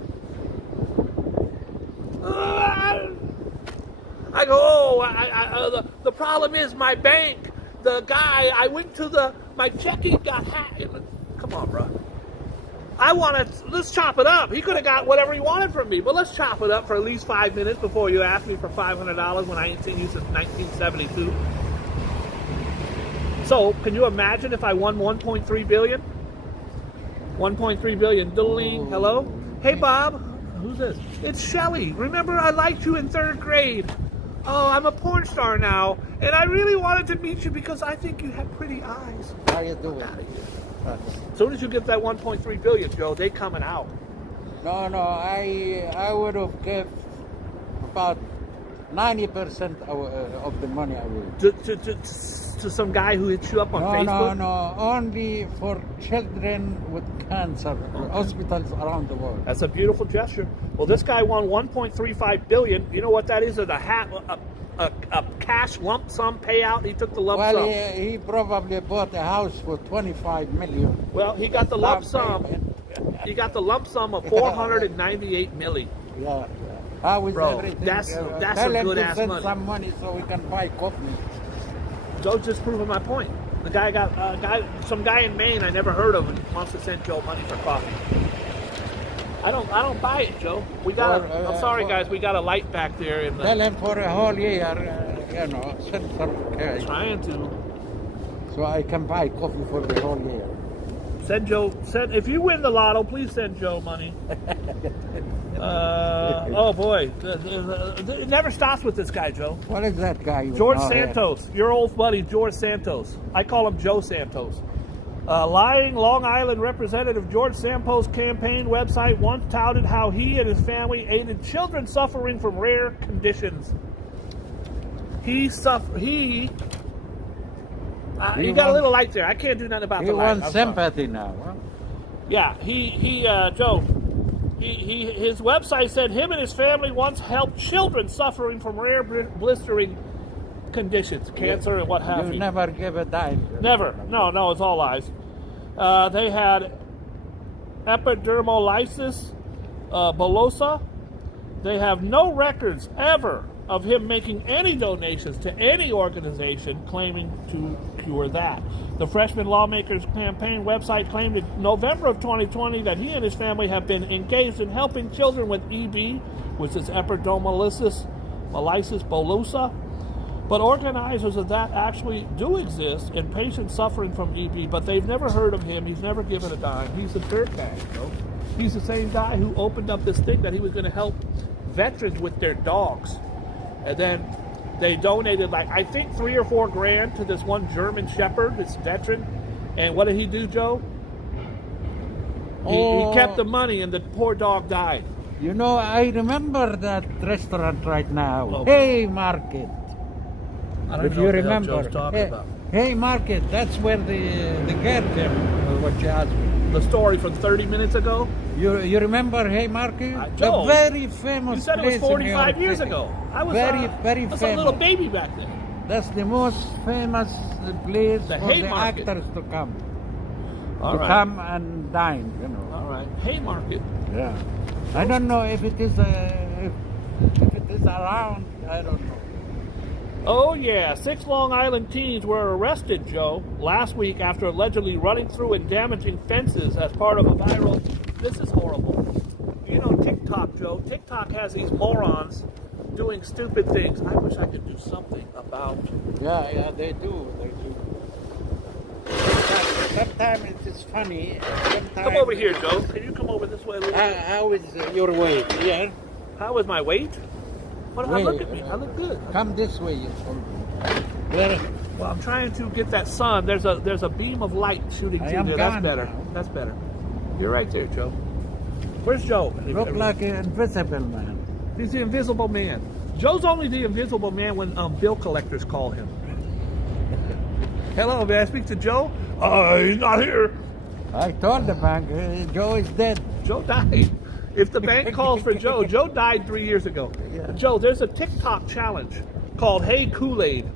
I go, oh, the problem is my bank, the guy, I went to my checking got hacked. Come on, bro. Let's chop it up. He could have got whatever he wanted from me, but let's chop it up for at least 5 minutes before you ask me for $500 when I ain't seen you since 1972. So, can you imagine if I won $1.3 billion? $1.3 billion. Diddling. Hello? Hey, Bob. Who's this? It's Shelly. Remember, I liked you in 3rd grade. Oh, I'm a porn star now, and I really wanted to meet you because I think you have pretty eyes. How you doing? As soon as you get that $1.3 billion, Joe, they coming out. No, I would have given about 90% of the money I would. To some guy who hits you up on Facebook? No, only for children with cancer, hospitals around the world. That's a beautiful gesture. Well, this guy won $1.35 billion. You know what that is? A cash lump sum payout. He took the lump sum. Well, he probably bought a house for $25 million. Well, he got the lump sum. He got the lump sum of $498 million. Yeah. How is Bro, everything? that's Tell a good him to ass send money. some money so we can buy coffee. Joe's just proving my point. The guy got some guy in Maine I never heard of and wants to send Joe money for coffee. I don't buy it, Joe. We got. I'm sorry, guys. We got a light back there in the. Tell him for a whole year, send some cash. Trying to. So I can buy coffee for the whole year. Send Joe. If you win the lotto, please send Joe money. Oh boy, it never stops with this guy, Joe. What is that guy? George Santos, your old buddy George Santos. I call him Joe Santos. Lying Long Island representative George Sampo's campaign website once touted how he and his family aided children suffering from rare conditions. You got a little light there. I can't do nothing about He the light. wants sympathy now. Huh? Yeah, Joe, his website said him and his family once helped children suffering from rare blistering conditions, cancer and what have you. You never give a dime. Never. No, it's all lies. They had epidermolysis bullosa. They have no records ever of him making any donations to any organization claiming to cure that. The Freshman Lawmakers Campaign website claimed in November of 2020 that he and his family have been engaged in helping children with EB, which is epidermolysis bullosa. But organizers of that actually do exist in patients suffering from EB, but they've never heard of him. He's never given a dime. He's a dirtbag, you know? He's the same guy who opened up this thing that he was going to help veterans with their dogs. And then they donated, like, I think $3 or $4 grand to this one German Shepherd, this veteran. And what did he do, Joe? He kept the money, and the poor dog died. You know, I remember that restaurant right now. Oh. Hey Market. I don't If know you what the hell remember. Joe's talking about. Hey Market, that's where the girl came, what you asked me. The story from 30 minutes ago? You remember Hey Market? Joe, the very famous You said it was place in 45 New years York ago. I was very I was a famous. little baby back then. That's the most famous place The for the Haymarket. actors to come. All right. Come and dine, you know. All right. Haymarket. Yeah. I don't know if it is if it is around. I don't know. Oh, yeah. 6 Long Island teens were arrested, Joe, last week after allegedly running through and damaging fences as part of a viral... This is horrible. You know TikTok, Joe. TikTok has these morons doing stupid things. I wish I could do something about... Yeah, they do. Sometimes it is funny. Come over here, Joe. Can you come over this way a little bit? How is your weight? Yeah. How is my weight? What, look at me. I look good. Come this way. There. Well, I'm trying to get that sun. There's a beam of light shooting I through am there. That's gone better. now. That's better. You're right there, Joe. Where's Joe? Look like an invisible man. He's the invisible man. Joe's only the invisible man when bill collectors call him. Hello, may I speak to Joe? He's not here. I told the bank, Joe is dead. Joe died. If the bank calls for Joe, Joe died 3 years ago. Yeah. Joe, there's a TikTok challenge called Hey Kool-Aid.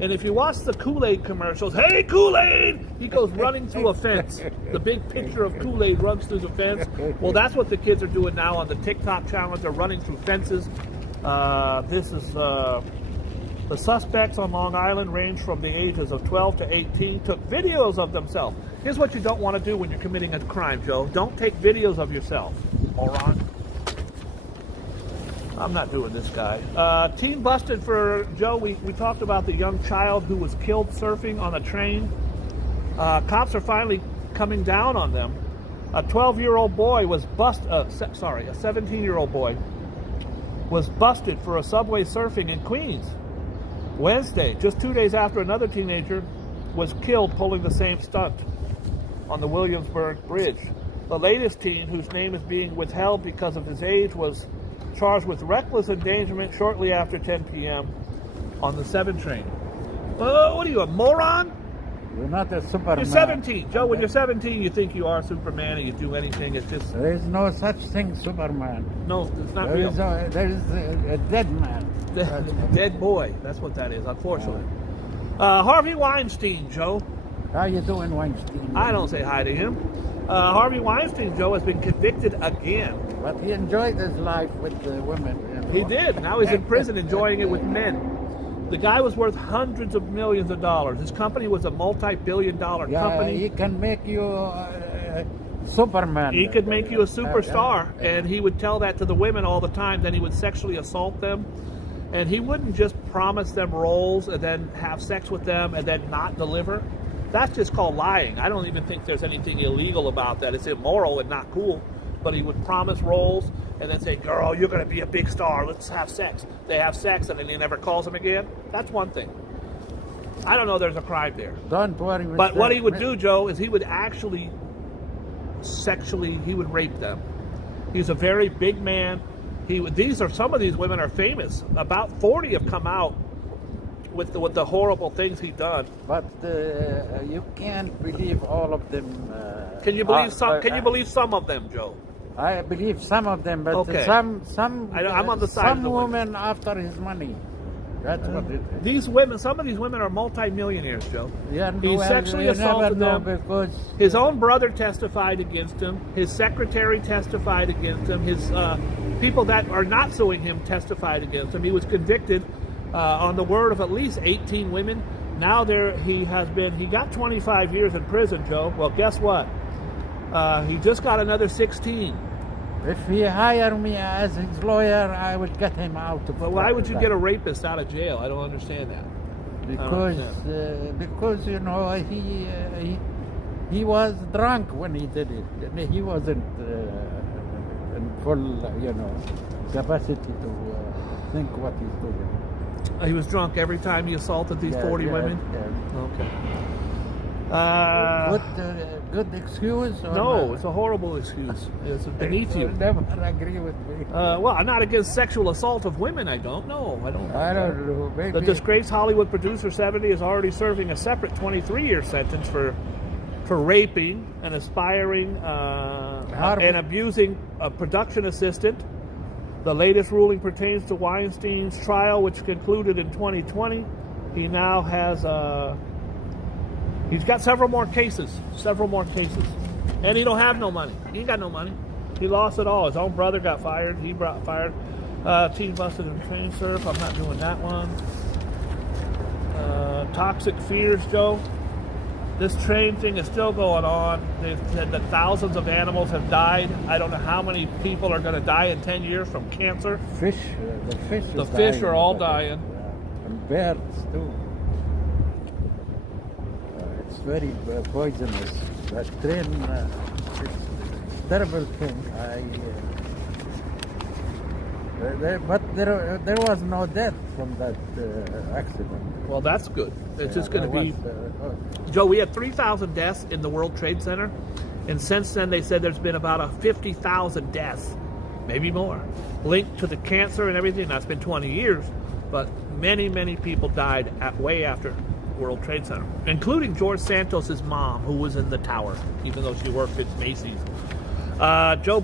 And if you watch the Kool-Aid commercials, hey Kool-Aid, he goes running through a fence. The big picture of Kool-Aid runs through the fence. Well, that's what the kids are doing now on the TikTok challenge. They're running through fences. This is the suspects on Long Island range from the ages of 12 to 18, took videos of themselves. Here's what you don't want to do when you're committing a crime, Joe. Don't take videos of yourself, moron. I'm not doing this guy. Team busted for Joe. We talked about the young child who was killed surfing on a train. Cops are finally coming down on them. A 12-year-old boy was a 17-year-old boy was busted for a subway surfing in Queens Wednesday, just 2 days after another teenager was killed pulling the same stunt on the Williamsburg Bridge. The latest teen, whose name is being withheld because of his age, was charged with reckless endangerment shortly after 10 p.m. on the 7 train. What are you, a moron? You're not a Superman. You're 17. Joe, when you're 17, you think you are Superman and you do anything. It's just... There is no such thing, Superman. No, it's not There real. is a dead man. Dead boy. That's what that is, unfortunately. Harvey Weinstein, Joe. How you doing, Weinstein? I don't say hi to him. Harvey Weinstein, Joe, has been convicted again. But he enjoyed his life with the women. You know. He did. Now he's in prison enjoying it with men. The guy was worth hundreds of millions of dollars. His company was a multi-billion-dollar company. He can make you Superman. He could make you a superstar, and he would tell that to the women all the time. Then he would sexually assault them, and he wouldn't just promise them roles and then have sex with them and then not deliver. That's just called lying. I don't even think there's anything illegal about that. It's immoral and not cool. But he would promise roles and then say, girl, you're going to be a big star. Let's have sex. They have sex and then he never calls them again. That's one thing. I don't know there's a crime there. Don't worry. with But what that. he would do, Joe, is he would actually he would rape them. He's a very big man. Some of these women are famous. About 40 have come out with the horrible things he done. But you can't believe all of them. Can you believe some? Can you believe some of them, Joe? I believe some of them, but Okay. I'm on the side of some the women after his money. That's what it is. These women, some of these women are multi-millionaires, Joe. Yeah, He well, sexually you never assaulted know them. because His own brother testified against him. His secretary testified against him. His people that are not suing him testified against him. He was convicted on the word of at least 18 women. Now he got 25 years in prison, Joe. Well, guess what? He just got another 16. if he hire me as his lawyer, I would get him out of. But why would you that. get a rapist out of jail? I don't understand that. Because you know he was drunk when he did it. He wasn't in full capacity to think what he's doing. He was drunk every time he assaulted these 40 women? Yeah. Okay. Good excuse? Or No, not? it's a horrible excuse. It's beneath you. Never agree with me. Well, I'm not against sexual assault of women. I don't know. I don't know. Maybe. The disgraced Hollywood producer 70 is already serving a separate 23-year sentence for raping and aspiring and abusing a production assistant. The latest ruling pertains to Weinstein's trial, which concluded in 2020. He now has he's got several more cases, and he don't have no money. He ain't got no money. He lost it all. His own brother got fired. He got fired. Team busted in train surf. I'm not doing that one. Toxic fears, Joe. This train thing is still going on. They've said that thousands of animals have died. I don't know how many people are going to die in 10 years from cancer. The fish are all dying. And birds too. It's very poisonous. That train, it's a terrible thing. But there was no death from that accident. Well, that's good. It's just going to be... Joe, we had 3,000 deaths in the World Trade Center. And since then, they said there's been about 50,000 deaths, maybe more, linked to the cancer and everything. That's been 20 years. But many, many people died way after World Trade Center, including George Santos' mom, who was in the tower, even though she worked at Macy's. Joe,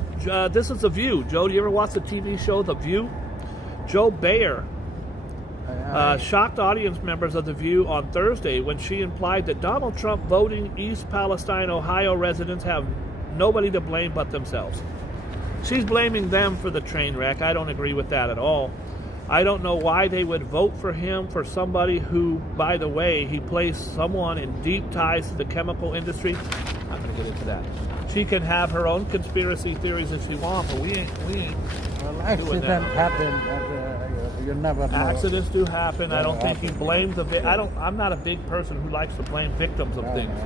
this is The View. Joe, do you ever watch the TV show The View? Joe Bayer shocked audience members of The View on Thursday when she implied that Donald Trump voting East Palestine, Ohio residents have nobody to blame but themselves. She's blaming them for the train wreck. I don't agree with that at all. I don't know why they would vote for him, for somebody who, by the way, he placed someone in deep ties to the chemical industry. I'm not going to get into that. She can have her own conspiracy theories if she wants, but we ain't Well, accidents happen. You never know. Accidents do happen. I don't think he blames the I'm not a big person who likes to blame victims of things.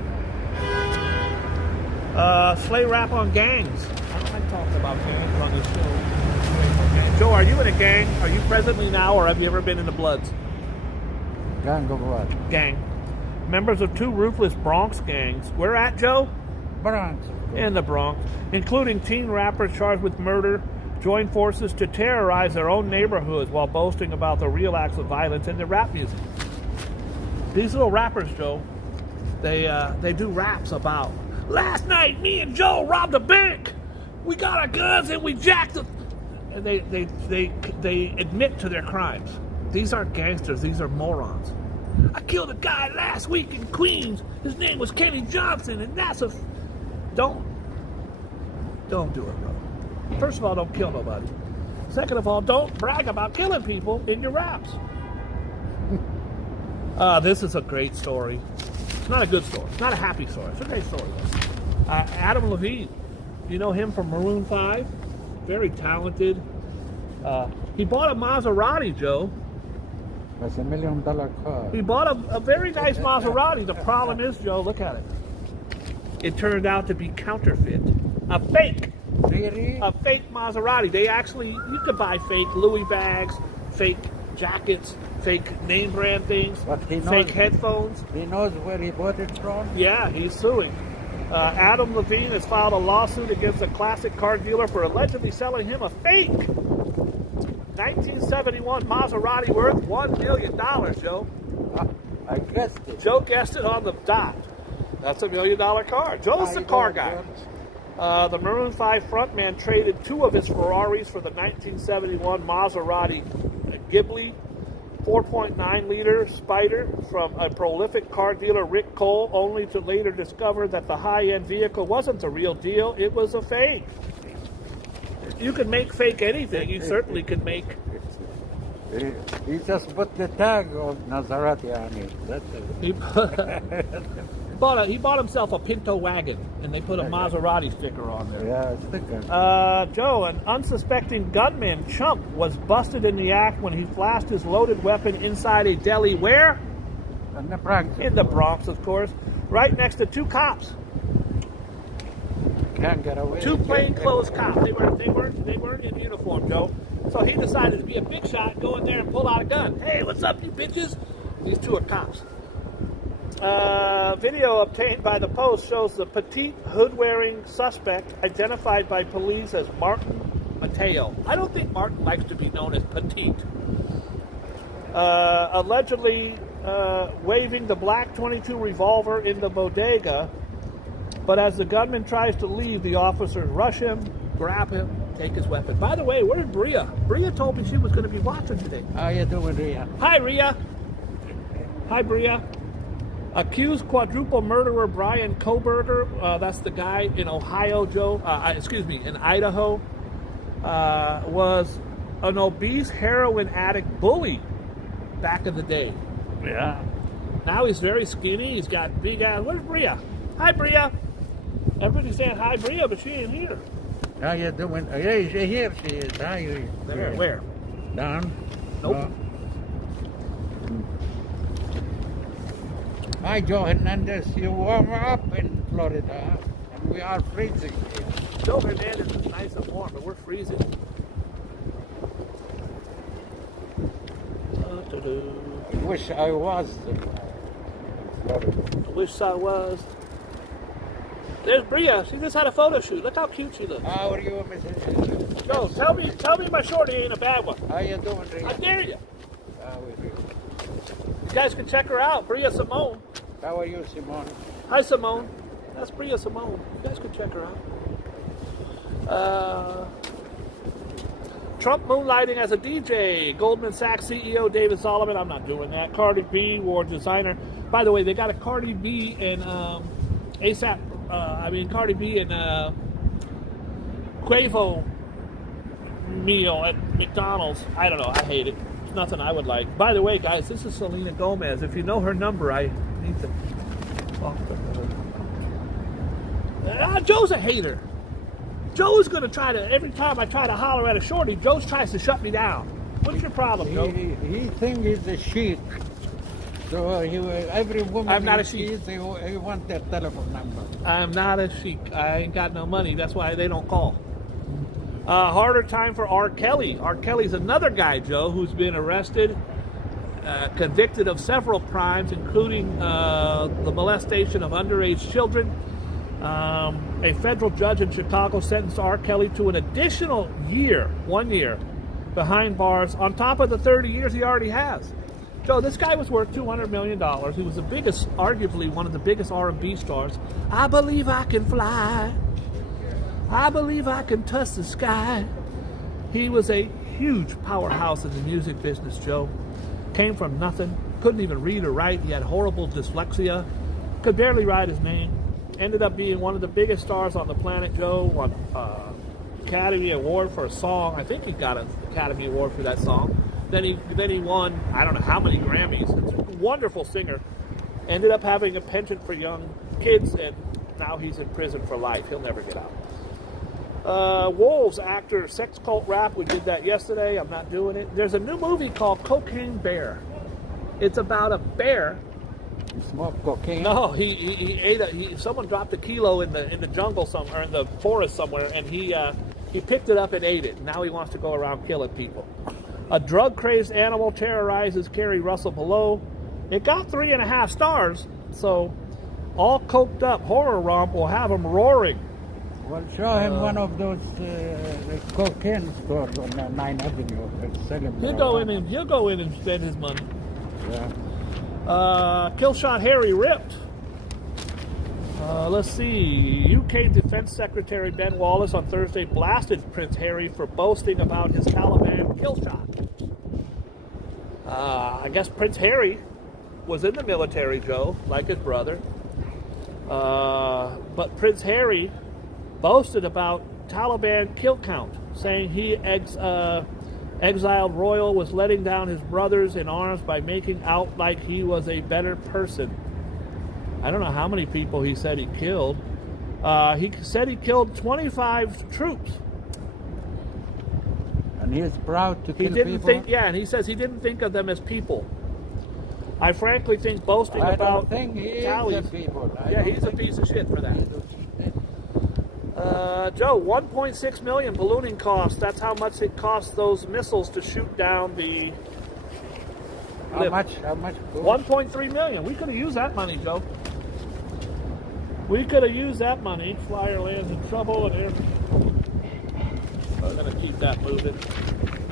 Slay rap on gangs. I don't like talking about gangs on this show. Joe, are you in a gang? Are you presently now, or have you ever been in the Bloods? Gang of what? Gang. Members of two ruthless Bronx gangs. Where at, Joe? Bronx. In the Bronx, including teen rappers charged with murder, joined forces to terrorize their own neighborhoods while boasting about the real acts of violence in their rap music. These little rappers, Joe, they do raps about, last night me and Joe robbed a bank. We got our guns and we jacked them. And they admit to their crimes. These aren't gangsters. These are morons. I killed a guy last week in Queens. His name was Kenny Johnson, and that's a... Don't do it, bro. First of all, don't kill nobody. Second of all, don't brag about killing people in your raps. This is a great story. It's not a good story. It's not a happy story. It's a great story. Adam Levine. You know him from Maroon 5? Very talented. He bought a Maserati, Joe. That's $1 million car. He bought a very nice Maserati. The problem is, Joe, look at it. It turned out to be counterfeit. A fake. Really? A fake Maserati. They actually, you could buy fake Louis bags, fake jackets, fake name brand things, But he knows, fake headphones. he knows where he bought it from. Yeah, he's suing. Adam Levine has filed a lawsuit against a classic car dealer for allegedly selling him a fake 1971 Maserati worth $1 million, Joe. I guessed it. Joe guessed it on the dot. That's $1 million car. Joe's the car guy. The Maroon 5 frontman traded 2 of his Ferraris for the 1971 Maserati Ghibli 4.9-liter Spider from a prolific car dealer, Rick Cole, only to later discover that the high-end vehicle wasn't the real deal, it was a fake. You can make fake anything. You certainly can make... He just put the tag of Nazarati on it. That's it. He bought himself a Pinto wagon, and they put a Maserati sticker on there. Yeah, sticker. Joe, an unsuspecting gunman chump was busted in the act when he flashed his loaded weapon inside a deli. Where? In the Bronx. In the Bronx, of course. Right next to 2 cops. Can't get away. 2 plainclothes cops. They weren't in uniform, Joe. So he decided to be a big shot, go in there and pull out a gun. Hey, what's up, you bitches? These 2 are cops. Video obtained by the Post shows the petite hood-wearing suspect identified by police as Martin Mateo. I don't think Martin likes to be known as petite. Allegedly waving the black .22 revolver in the bodega, but as the gunman tries to leave, the officers rush him, grab him, take his weapon. By the way, where's Bria? Bria told me she was going to be watching today. How you doing, Ria? Hi, Ria. Hi, Bria. Accused quadruple murderer Brian Koberger, that's the guy in Ohio, Joe, in Idaho, was an obese heroin addict bully back in the day. Yeah. Now he's very skinny. He's got big ass. Where's Bria? Hi, Bria. Everybody's saying hi, Bria, but she ain't here. How you doing? Yeah, here she is. Hi. Where? Down? Nope. Hi, Joe Hernandez. You warm up in Florida, and we are freezing here. Joe Hernandez is nice and warm, but we're freezing. I wish I was in Florida. I wish I was. There's Bria. She just had a photo shoot. Look how cute she looks. How are you, Mrs. Joe, tell me my shorty ain't a bad one. How you doing, I Ria? dare you. How are you? You guys can check her out. Bria Simone. How are you, Simone? Hi, Simone. That's Bria Simone. You guys can check her out. Trump moonlighting as a DJ. Goldman Sachs CEO David Solomon. I'm not doing that. Cardi B wore designer. By the way, they got a Cardi B and Cardi B and Quavo meal at McDonald's. I don't know. I hate it. It's nothing I would like. By the way, guys, this is Selena Gomez. If you know her number, I need to talk to her. Joe's a hater. Joe's going to try to, every time I try to holler at a shorty, Joe tries to shut me down. What's your problem, Joe? He thinks he's a sheik. So every woman I'm not a he sheik. sees, he wants their telephone number. I'm not a sheik. I ain't got no money. That's why they don't call. Harder time for R. Kelly. R. Kelly's another guy, Joe, who's been arrested, convicted of several crimes, including the molestation of underage children. A federal judge in Chicago sentenced R. Kelly to an additional 1 year, behind bars, on top of the 30 years he already has. Joe, this guy was worth $200 million. He was the biggest, arguably one of the biggest R&B stars. I believe I can fly. I believe I can touch the sky. He was a huge powerhouse in the music business, Joe. Came from nothing. Couldn't even read or write. He had horrible dyslexia. Could barely write his name. Ended up being one of the biggest stars on the planet, Joe. Won Academy Award for a song. I think he got an Academy Award for that song. Then he won, I don't know how many Grammys. It's a wonderful singer. Ended up having a penchant for young kids, and now he's in prison for life. He'll never get out. Wolves actor, sex cult rap. We did that yesterday. I'm not doing it. There's a new movie called Cocaine Bear. It's about a bear. You smoke cocaine? No, he ate someone dropped a kilo in the jungle somewhere, in the forest somewhere, and he picked it up and ate it. Now he wants to go around killing people. A drug-crazed animal terrorizes Kerry Russell below. It got 3.5 stars, so all coked up horror romp will have him roaring. Well, show him one of those cocaine stores on 9th Avenue. Sell him He'll go in and spend his money. Yeah. Killshot Harry ripped. Let's see. UK Defense Secretary Ben Wallace on Thursday blasted Prince Harry for boasting about his Taliban kill shot. I guess Prince Harry was in the military, Joe, like his brother. But Prince Harry boasted about Taliban kill count, saying he exiled royal was letting down his brothers in arms by making out like he was a better person. I don't know how many people he said he killed. He said he killed 25 troops. And he is proud to kill people? And he says he didn't think of them as people. I frankly think boasting I about don't think he tallies. is a people. He's a piece of shit for that. Joe, 1.6 million ballooning cost. That's how much it cost those missiles to shoot down the... How much? 1.3 million. We could have used that money, Joe. We could have used that money. Flyer lands in trouble, and we're going to keep that moving.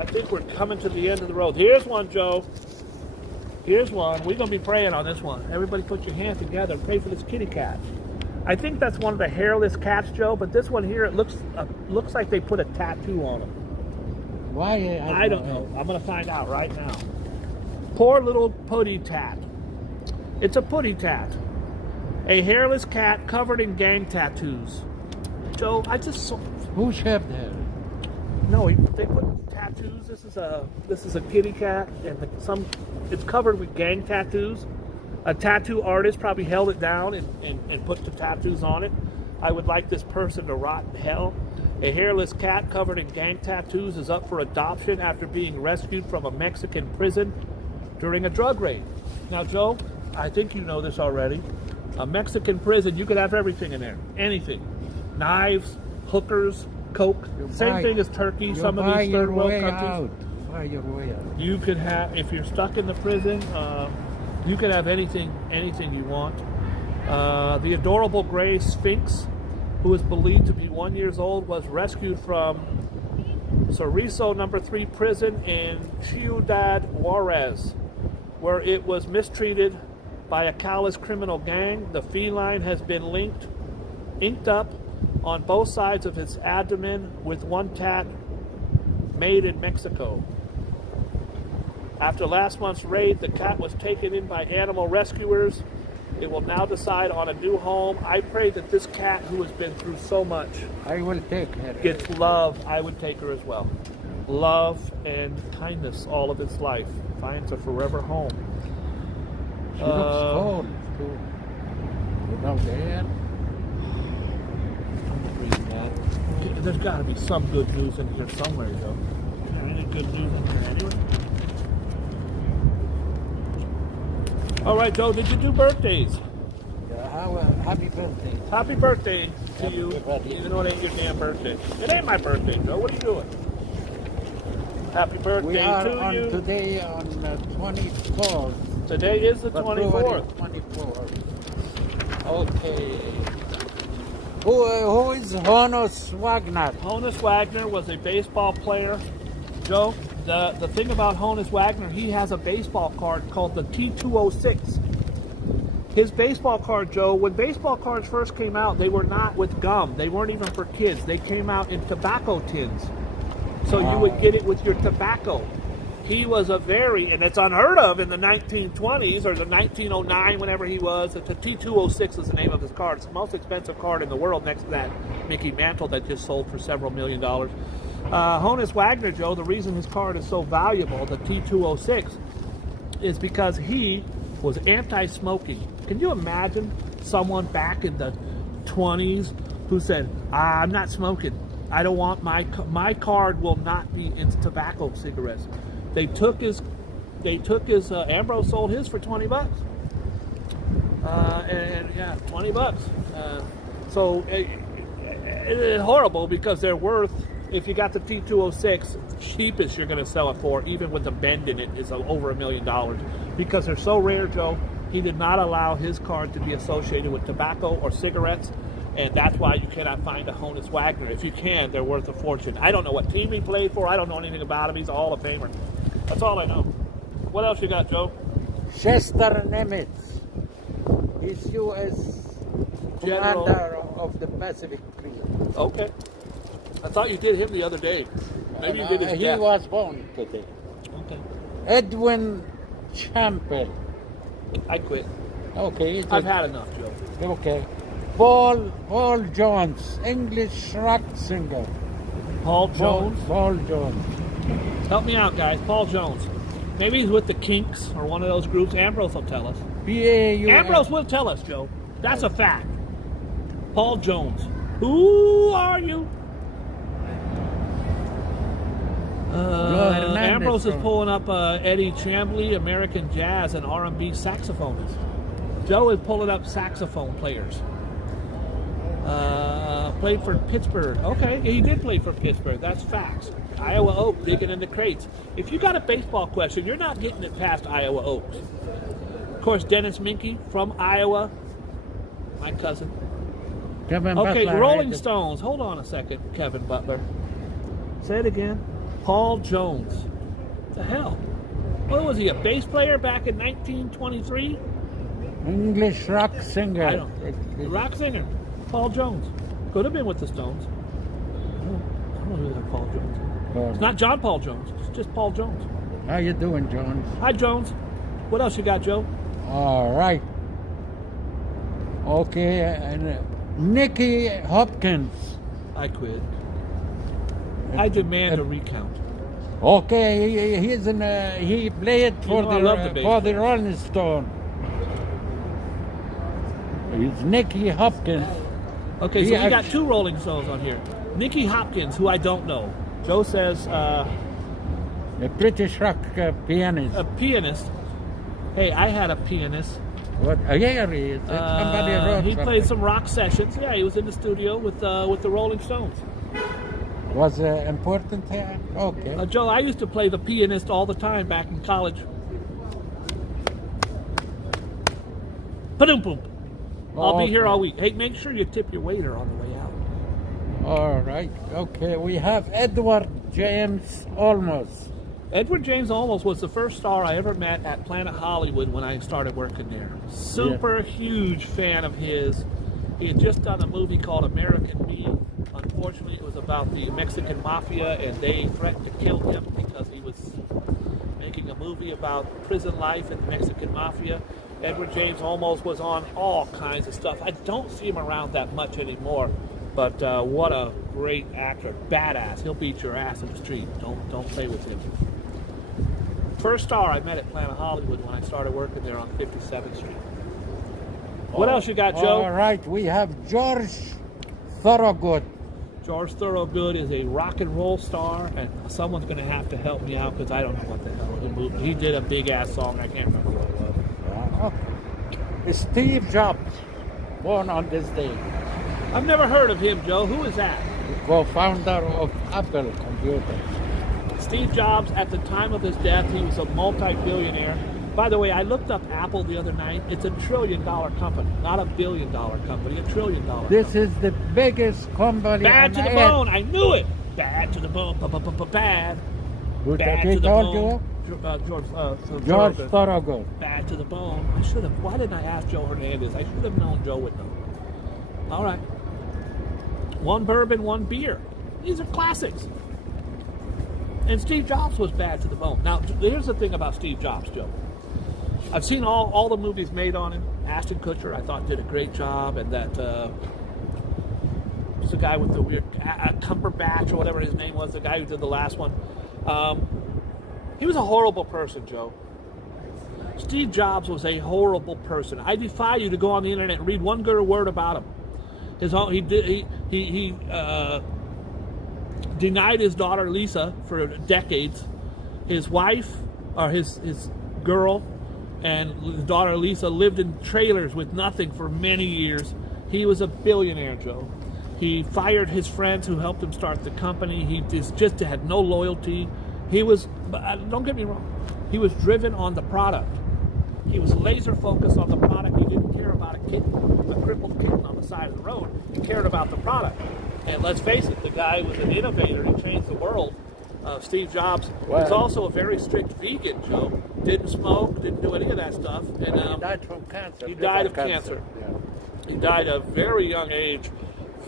I think we're coming to the end of the road. Here's one, Joe. Here's one. We're going to be praying on this one. Everybody put your hands together and pray for this kitty cat. I think that's one of the hairless cats, Joe, but this one here, it looks like they put a tattoo on him. Why? I don't know. I'm going to find out right now. Poor little putty tat. It's a putty tat. A hairless cat covered in gang tattoos. Joe, I just saw... Who shaved hair? No, they put tattoos. This is a kitty cat, and it's covered with gang tattoos. A tattoo artist probably held it down and put the tattoos on it. I would like this person to rot in hell. A hairless cat covered in gang tattoos is up for adoption after being rescued from a Mexican prison during a drug raid. Now, Joe, I think you know this already. A Mexican prison, you could have everything in there. Anything. Knives, hookers, coke. Same thing as Turkey, some of these third world countries. Buy your way out. You could have, if you're stuck in the prison, you can have anything you want. The adorable gray Sphinx, who is believed to be 1 year old, was rescued from Cerrizo No. 3 prison in Ciudad Juarez, where it was mistreated by a callous criminal gang. The feline has been inked up on both sides of its abdomen with one tat made in Mexico. After last month's raid, the cat was taken in by animal rescuers. It will now decide on a new home. I pray that this cat, who has been through so much, I will take her. Gets love. I would take her as well. Love and kindness all of its life. Finds a forever home. She looks cold, too. Without hair. I'm reading that. There's got to be some good news in here somewhere, though. Is there any good news in here anyway? All right, Joe, did you do birthdays? Happy birthday. Happy birthday to Happy you, birthday. even though it ain't your damn birthday. It ain't my birthday, Joe. What are you doing? Happy birthday We are to on you. today on 24th. Today is the February 24th. 24th. Okay. Who is Honus Wagner? Honus Wagner was a baseball player. Joe, the thing about Honus Wagner, he has a baseball card called the T206. His baseball card, Joe, when baseball cards first came out, they were not with gum. They weren't even for kids. They came out in tobacco tins. So you would get it with your tobacco. He was and it's unheard of in the 1920s or the 1909, whenever he was. The T206 is the name of his card. It's the most expensive card in the world next to that Mickey Mantle that just sold for several $1 million. Honus Wagner, Joe, the reason his card is so valuable, the T206, is because he was anti-smoking. Can you imagine someone back in the 20s who said, I'm not smoking. I don't want my card will not be in tobacco cigarettes. They took his Ambrose sold his for $20. And yeah, $20. So it's horrible because they're worth if you got the T206, cheapest you're going to sell it for, even with the bend in it, is over $1 million. Because they're so rare, Joe, he did not allow his card to be associated with tobacco or cigarettes, and that's why you cannot find a Honus Wagner. If you can, they're worth a fortune. I don't know what team he played for. I don't know anything about him. He's a Hall of Famer. That's all I know. What else you got, Joe? Chester Nimitz. He's U.S. Commander of the Pacific Fleet. Okay. I thought you did him the other day. Maybe you did his He death. was born today. Okay. Edwin Champel. I quit. Okay. I've had enough, Joe. Okay. Paul Jones, English rock singer. Paul Jones? Paul Jones. Help me out, guys. Paul Jones. Maybe he's with the Kinks or one of those groups. Ambrose will tell us. Ambrose will tell us, Joe. That's a fact. Paul Jones. Who are you? Ambrose is pulling up Eddie Chambly, American jazz and R&B saxophonist. Joe is pulling up saxophone players. Played for Pittsburgh. Okay, he did play for Pittsburgh. That's facts. Iowa Oak, digging in the crates. If you got a baseball question, you're not getting it past Iowa Oaks. Of course, Dennis Minke from Iowa, my cousin. Kevin Okay, Butler, Rolling right? Stones. Hold on a second, Kevin Butler. Say it again. Paul Jones. What the hell? What was he, a bass player back in 1923? English rock singer. I don't know. Rock singer. Paul Jones. Could have been with the Stones. I don't know who that Paul Jones is. It's not John Paul Jones. It's just Paul Jones. How you doing, Jones? Hi, Jones. What else you got, Joe? All right. Okay, and Nicky Hopkins. I quit. I demand a recount. Okay, he's in. He played for know I love the bass the Rolling Stone. He's Nicky Hopkins. Okay, so we got two Rolling Stones on here. Nicky Hopkins, who I don't know. Joe says A British rock pianist. a pianist. Hey, I had a pianist. What? Yeah, he is. Somebody wrote He something. played some rock sessions. Yeah, he was in the studio with the Rolling Stones. Was important? Okay. Joe, I used to play the pianist all the time back in college. Ba-dum-boom. I'll be here all week. Hey, make sure you tip your waiter on the way out. All right. Okay, we have Edward James Olmos. Edward James Olmos was the first star I ever met at Planet Hollywood when I started working there. Super huge fan of his. He had just done a movie called American Me. Unfortunately, it was about the Mexican mafia, and they threatened to kill him because he was making a movie about prison life and the Mexican mafia. Edward James Olmos was on all kinds of stuff. I don't see him around that much anymore, but what a great actor. Badass. He'll beat your ass in the street. Don't play with him. First star I met at Planet Hollywood when I started working there on 57th Street. What else you got, Joe? All right, we have George Thorogood. George Thorogood is a rock and roll star, and someone's going to have to help me out because I don't know what the hell he moved. He did a big ass song. I can't remember what it was. Steve Jobs, born on this day. I've never heard of him, Joe. Who is that? Co-founder of Apple Computer. Steve Jobs, at the time of his death, he was a multi-billionaire. By the way, I looked up Apple the other night. It's $1 trillion company, not $1 billion company, $1 trillion. This is the biggest company. Bad to the bone. I knew it. Bad to the bone. Bad. Who Bad he to the told bone. George Thorogood. Bad to the bone. I should have. Why didn't I ask Joe Hernandez? I should have known Joe would know. All right. One bourbon, one beer. These are classics. And Steve Jobs was bad to the bone. Now, here's the thing about Steve Jobs, Joe. I've seen all the movies made on him. Ashton Kutcher, I thought, did a great job, and that was the guy with the weird Cumberbatch or whatever his name was, the guy who did the last one. He was a horrible person, Joe. Steve Jobs was a horrible person. I defy you to go on the internet and read one good word about him. He denied his daughter Lisa for decades. His wife, or his girl, and his daughter Lisa lived in trailers with nothing for many years. He was a billionaire, Joe. He fired his friends who helped him start the company. He just had no loyalty. He was, don't get me wrong, he was driven on the product. He was laser focused on the product. He didn't care about a kitten, a crippled kitten on the side of the road. He cared about the product. And let's face it, the guy was an innovator. He changed the world. Steve Jobs was also a very strict vegan, Joe. Didn't smoke, didn't do any of that stuff. And he died from cancer. He died of cancer. Yeah. He died at a very young age.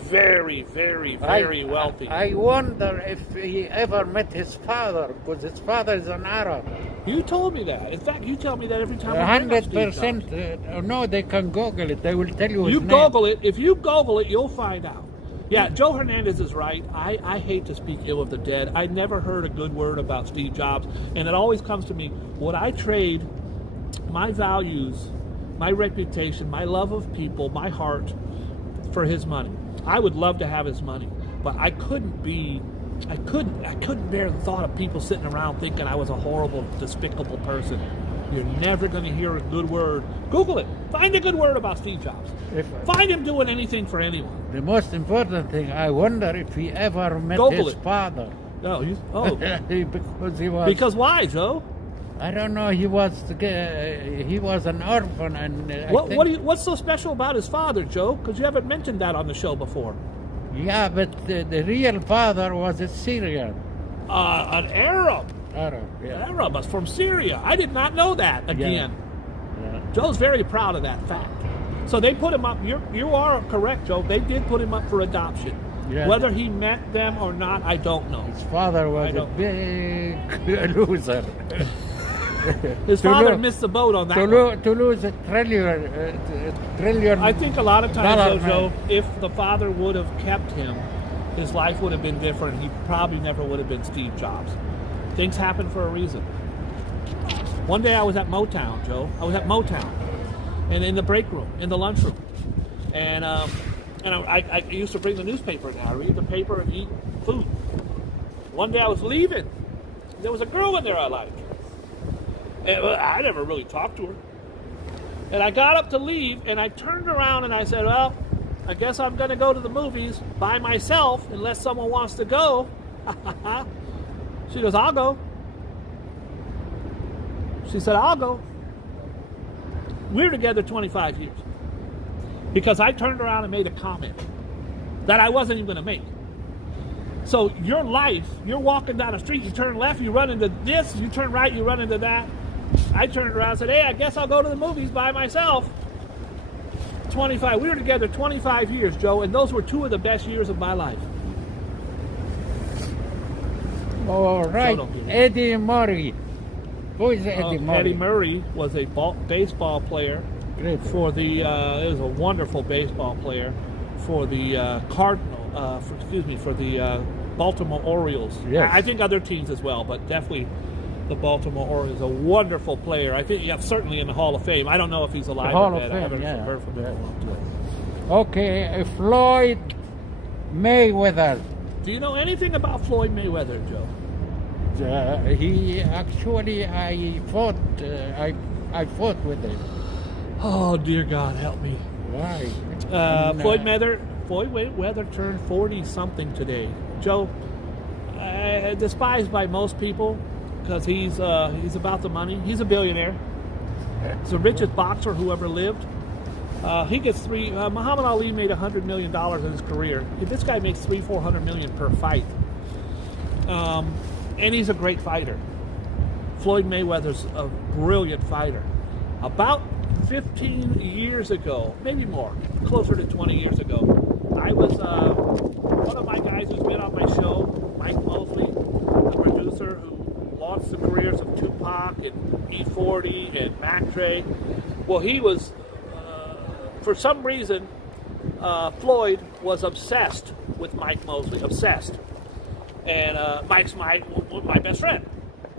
Very, very, very wealthy. I wonder if he ever met his father, because his father is an Arab. You told me that. In fact, you tell me that every time. 100%. No, they can Google it. They will tell you. You Google it. If you Google it, you'll find out. Yeah, Joe Hernandez is right. I hate to speak ill of the dead. I never heard a good word about Steve Jobs, and it always comes to me, would I trade my values, my reputation, my love of people, my heart for his money? I would love to have his money, but I couldn't bear the thought of people sitting around thinking I was a horrible, despicable person. You're never going to hear a good word. Google it. Find a good word about Steve Jobs. Find him doing anything for anyone. The most important thing, I wonder if he ever met his father. Oh, because he was. Because why, Joe? I don't know. He was an orphan, and what's so special about his father, Joe? Because you haven't mentioned that on the show before. Yeah, but the real father was a Syrian. An Arab. Yeah. Arab, but from Syria. I did not know that. Again, Joe's very proud of that fact. So they put him up. You are correct, Joe. They did put him up for adoption. Yeah. Whether he met them or not, I don't know. His father was a big loser. His father missed the boat on that one. To lose a trillion. I think a lot of times, Joe, if the father would have kept him, his life would have been different. He probably never would have been Steve Jobs. Things happen for a reason. One day I was at Motown, Joe. I was at Motown, and in the break room, in the lunchroom, and I used to bring the newspaper down. I read the paper and eat food. One day I was leaving. There was a girl in there I liked. And I never really talked to her. And I got up to leave, and I turned around and I said, well, I guess I'm going to go to the movies by myself unless someone wants to go. She goes, I'll go. She said, I'll go. We were together 25 years. Because I turned around and made a comment that I wasn't even going to make. So your life, you're walking down the street, you turn left, you run into this, you turn right, you run into that. I turned around and said, hey, I guess I'll go to the movies by myself. 25. We were together 25 years, Joe, and those were two of the best years of my life. All right. Eddie Murray. Who is Eddie Murray? Eddie Murray was a baseball player for the, it was a wonderful baseball player for the for the Baltimore Orioles. Yes. I think other teams as well, but definitely the Baltimore Orioles. A wonderful player. I think, certainly in the Hall of Fame. I don't know if he's alive or dead. I haven't heard from him in a long time. Okay, Floyd Mayweather. Do you know anything about Floyd Mayweather, Joe? He actually, I fought with him. Oh dear God, help me! Why? Floyd Mayweather turned 40-something today. Joe, despised by most people because he's about the money. He's a billionaire. He's the richest boxer who ever lived. He gets Muhammad Ali made $100 million in his career. This guy makes $300-400 million per fight. And he's a great fighter. Floyd Mayweather's a brilliant fighter. About 15 years ago, maybe more, closer to 20 years ago, I was one of my guys who's been on my show, Mike Mosley, the producer who launched the careers of Tupac and E40 and Mac Dre. Well, he was, for some reason, Floyd was obsessed with Mike Mosley, obsessed. And Mike's my best friend.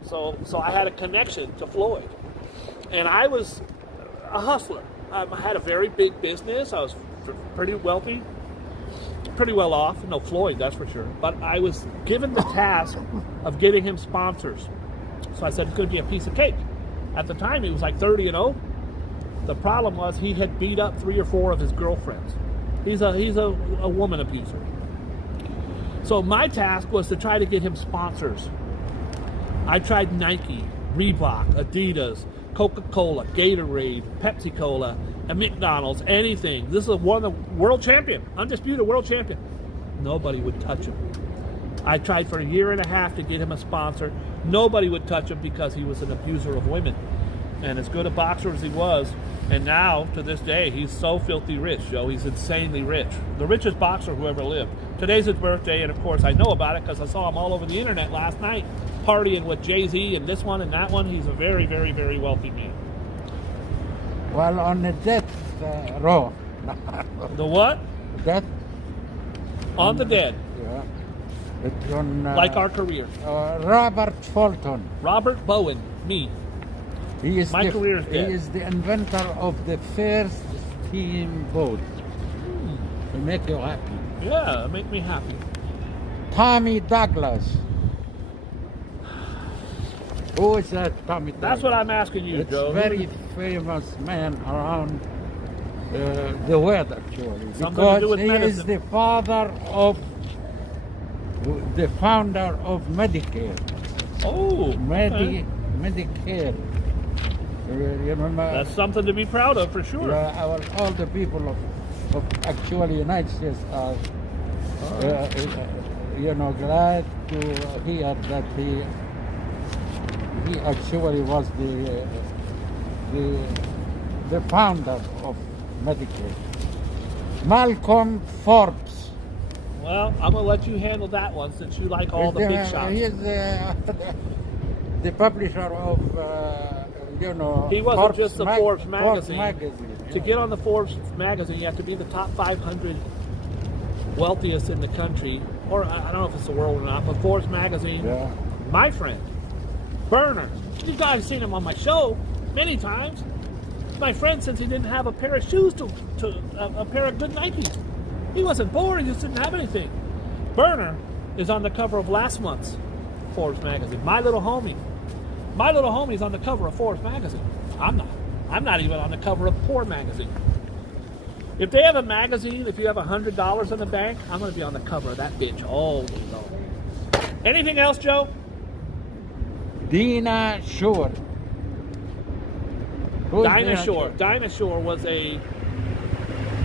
So I had a connection to Floyd. And I was a hustler. I had a very big business. I was pretty wealthy, pretty well off. No, Floyd, that's for sure. But I was given the task of getting him sponsors. So I said, it's going to be a piece of cake. At the time, he was like 30-0. The problem was he had beat up 3 or 4 of his girlfriends. He's a woman abuser. So my task was to try to get him sponsors. I tried Nike, Reebok, Adidas, Coca-Cola, Gatorade, Pepsi-Cola, and McDonald's, anything. This is one of the world champion, undisputed world champion. Nobody would touch him. I tried for a year and a half to get him a sponsor. Nobody would touch him because he was an abuser of women. And as good a boxer as he was, and now, to this day, he's so filthy rich, Joe. He's insanely rich. The richest boxer who ever lived. Today's his birthday, and of course I know about it because I saw him all over the internet last night, partying with Jay-Z and this one and that one. He's a very, very, very wealthy man. Well, on the death row. The what? Death. On the dead. Yeah. It's on, Like our career. Robert Fulton. Robert Bowen, me. He is My career is dead. He is the inventor of the first steam boat. To make you happy. Yeah, make me happy. Tommy Douglas. Who is that Tommy Douglas? That's what I'm asking you, It's Joe. very famous man around the world, actually. Something to do with Because he is medicine. the father of the founder of Medicare. Oh, okay. Medicare. You know, That's something to be proud of for sure. all the people of actually United States are, glad to hear that he actually was the founder of Medicare. Malcolm Forbes. Well, I'm gonna let you handle that one since you like all the big shots. He is the publisher of, He wasn't Forbes just the Forbes magazine. To yeah. get on the Forbes magazine, you have to be the top 500 wealthiest in the country, or I don't know if it's the world or not, but Forbes magazine. Yeah. My friend, Burner. You guys have seen him on my show many times. My friend, since he didn't have a pair of shoes a pair of good Nikes. He wasn't poor, he just didn't have anything. Burner is on the cover of last month's Forbes magazine. My little homie. My little homie's on the cover of Forbes magazine. I'm not. I'm not even on the cover of Poor magazine. If they have a magazine, if you have $100 in the bank, I'm going to be on the cover of that bitch all day long. Anything else, Joe? Dina Shore. Who's Dinah Shore. Dinah Shore was a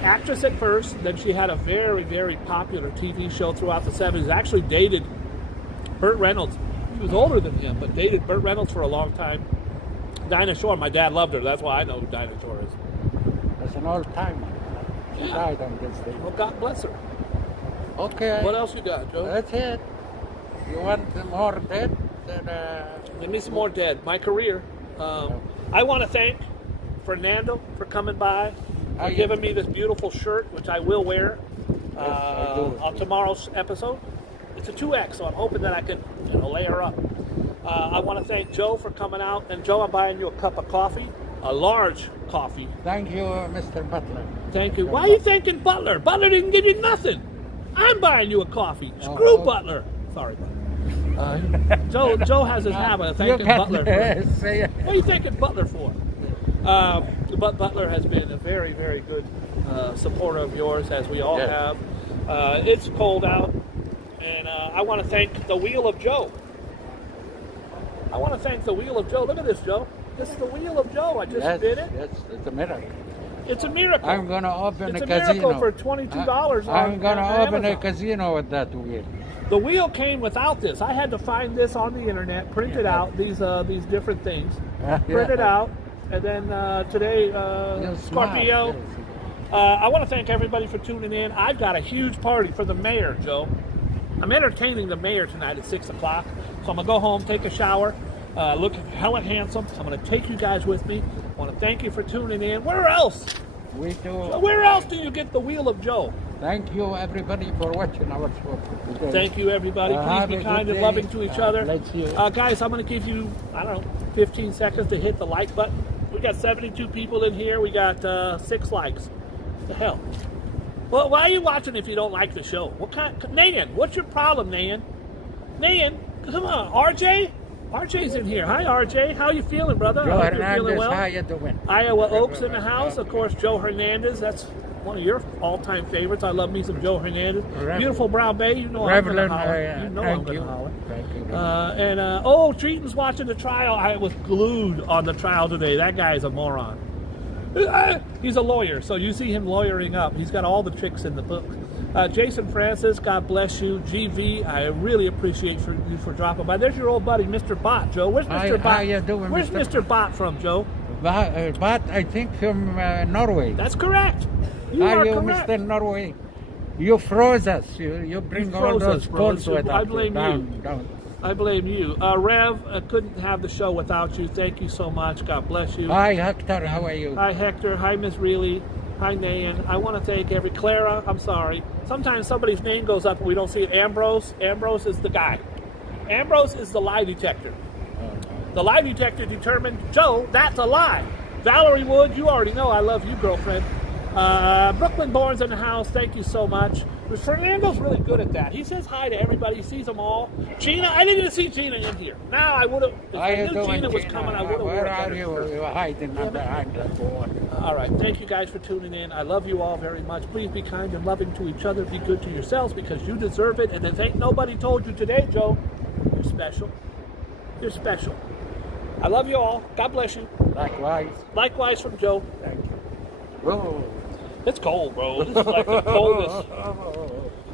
actress at first. Then she had a very, very popular TV show throughout the 70s. Actually dated Burt Reynolds. She was older than him, but dated Burt Reynolds for a long time. Dinah Shore, my dad loved her. That's why I know who Dinah Shore is. That's an old timer. She died on this day. Well, God bless her. Okay. What else you got, Joe? That's it. You want more dead? Give me some more dead. My career. I want to thank Fernando for coming by, for giving me this beautiful shirt, which I will wear on tomorrow's episode. It's a 2X, so I'm hoping that I can, layer up. I want to thank Joe for coming out. And Joe, I'm buying you a cup of coffee, a large coffee. Thank you, Mr. Butler. Thank you. Why are you thanking Butler? Butler didn't give you nothing. I'm buying you a coffee. Screw Butler. Sorry, Butler. Joe has his habit of thanking Butler. What are you thanking Butler for? But Butler has been a very, very good supporter of yours, as we all have. It's cold out, and I want to thank the Wheel of Joe. I want to thank the Wheel of Joe. Look at this, Joe. This is the Wheel of Joe. I just did it. Yes, it's a miracle. It's a miracle. I'm going to open it's a a casino. miracle for $22 I'm going to open Amazon. a casino with that wheel. The wheel came without this. I had to find this on the internet, print it out, these different things, print it out, and then today, Scorpio. I want to thank everybody for tuning in. I've got a huge party for the mayor, Joe. I'm entertaining the mayor tonight at 6 o'clock. So I'm going to go home, take a shower, look hella handsome. I'm going to take you guys with me. I want to thank you for tuning in. Where else? Where else do you get the Wheel of Joe? Thank you, everybody, for watching our show today. Thank you, everybody. Please be kind and loving to each other. Guys, I'm going to give you, 15 seconds to hit the like button. We got 72 people in here. We got 6 likes. What the hell? Well, why are you watching if you don't like the show? Nan, what's your problem, Nan? Nan, come on. RJ? RJ's in here. Hi, RJ. How you feeling, brother? Joe I hope you're feeling Hernandez, well. how you doing? Iowa Oaks in the house. Of course, Joe Hernandez. That's one of your all-time favorites. I love me some Joe Hernandez. Beautiful Brown Bay. You know I'm going to holler. You know I'm going to holler. Thank you. Treaton's watching the trial. I was glued on the trial today. That guy's a moron. He's a lawyer, so you see him lawyering up. He's got all the tricks in the book. Jason Francis, God bless you. GV, I really appreciate you for dropping by. There's your old buddy, Mr. Bot, Joe. Where's Mr. Bot? How you doing, Where's Mr. Bot from, Joe? But I think from Norway. That's correct. You Are are you, correct. Mr. Norway? You froze us. You bring all froze those us, bro. polls with I us. blame you. Down. I blame you. Rev, couldn't have the show without you. Thank you so much. God bless you. Hi, Hector. How are you? Hi, Hector. Hi, Miss Reilly. Hi, Nayan. I want to thank Clara, I'm sorry. Sometimes somebody's name goes up and we don't see it. Ambrose. Ambrose is the guy. Ambrose is the lie detector. The lie detector determined, Joe, that's a lie. Valerie Wood, you already know I love you, girlfriend. Brooklyn Born's in the house. Thank you so much. Fernando's really good at that. He says hi to everybody. He sees them all. Gina, I didn't even see Gina in here. Now I would have. If I knew Gina was coming, I would have. Where are you? You're hiding behind the board. All right. Thank you guys for tuning in. I love you all very much. Please be kind and loving to each other. Be good to yourselves because you deserve it. And if ain't nobody told you today, Joe, you're special. You're special. I love you all. God bless you. Likewise. Likewise from Joe. Thank you. Whoa. It's cold, bro. This is like the coldest.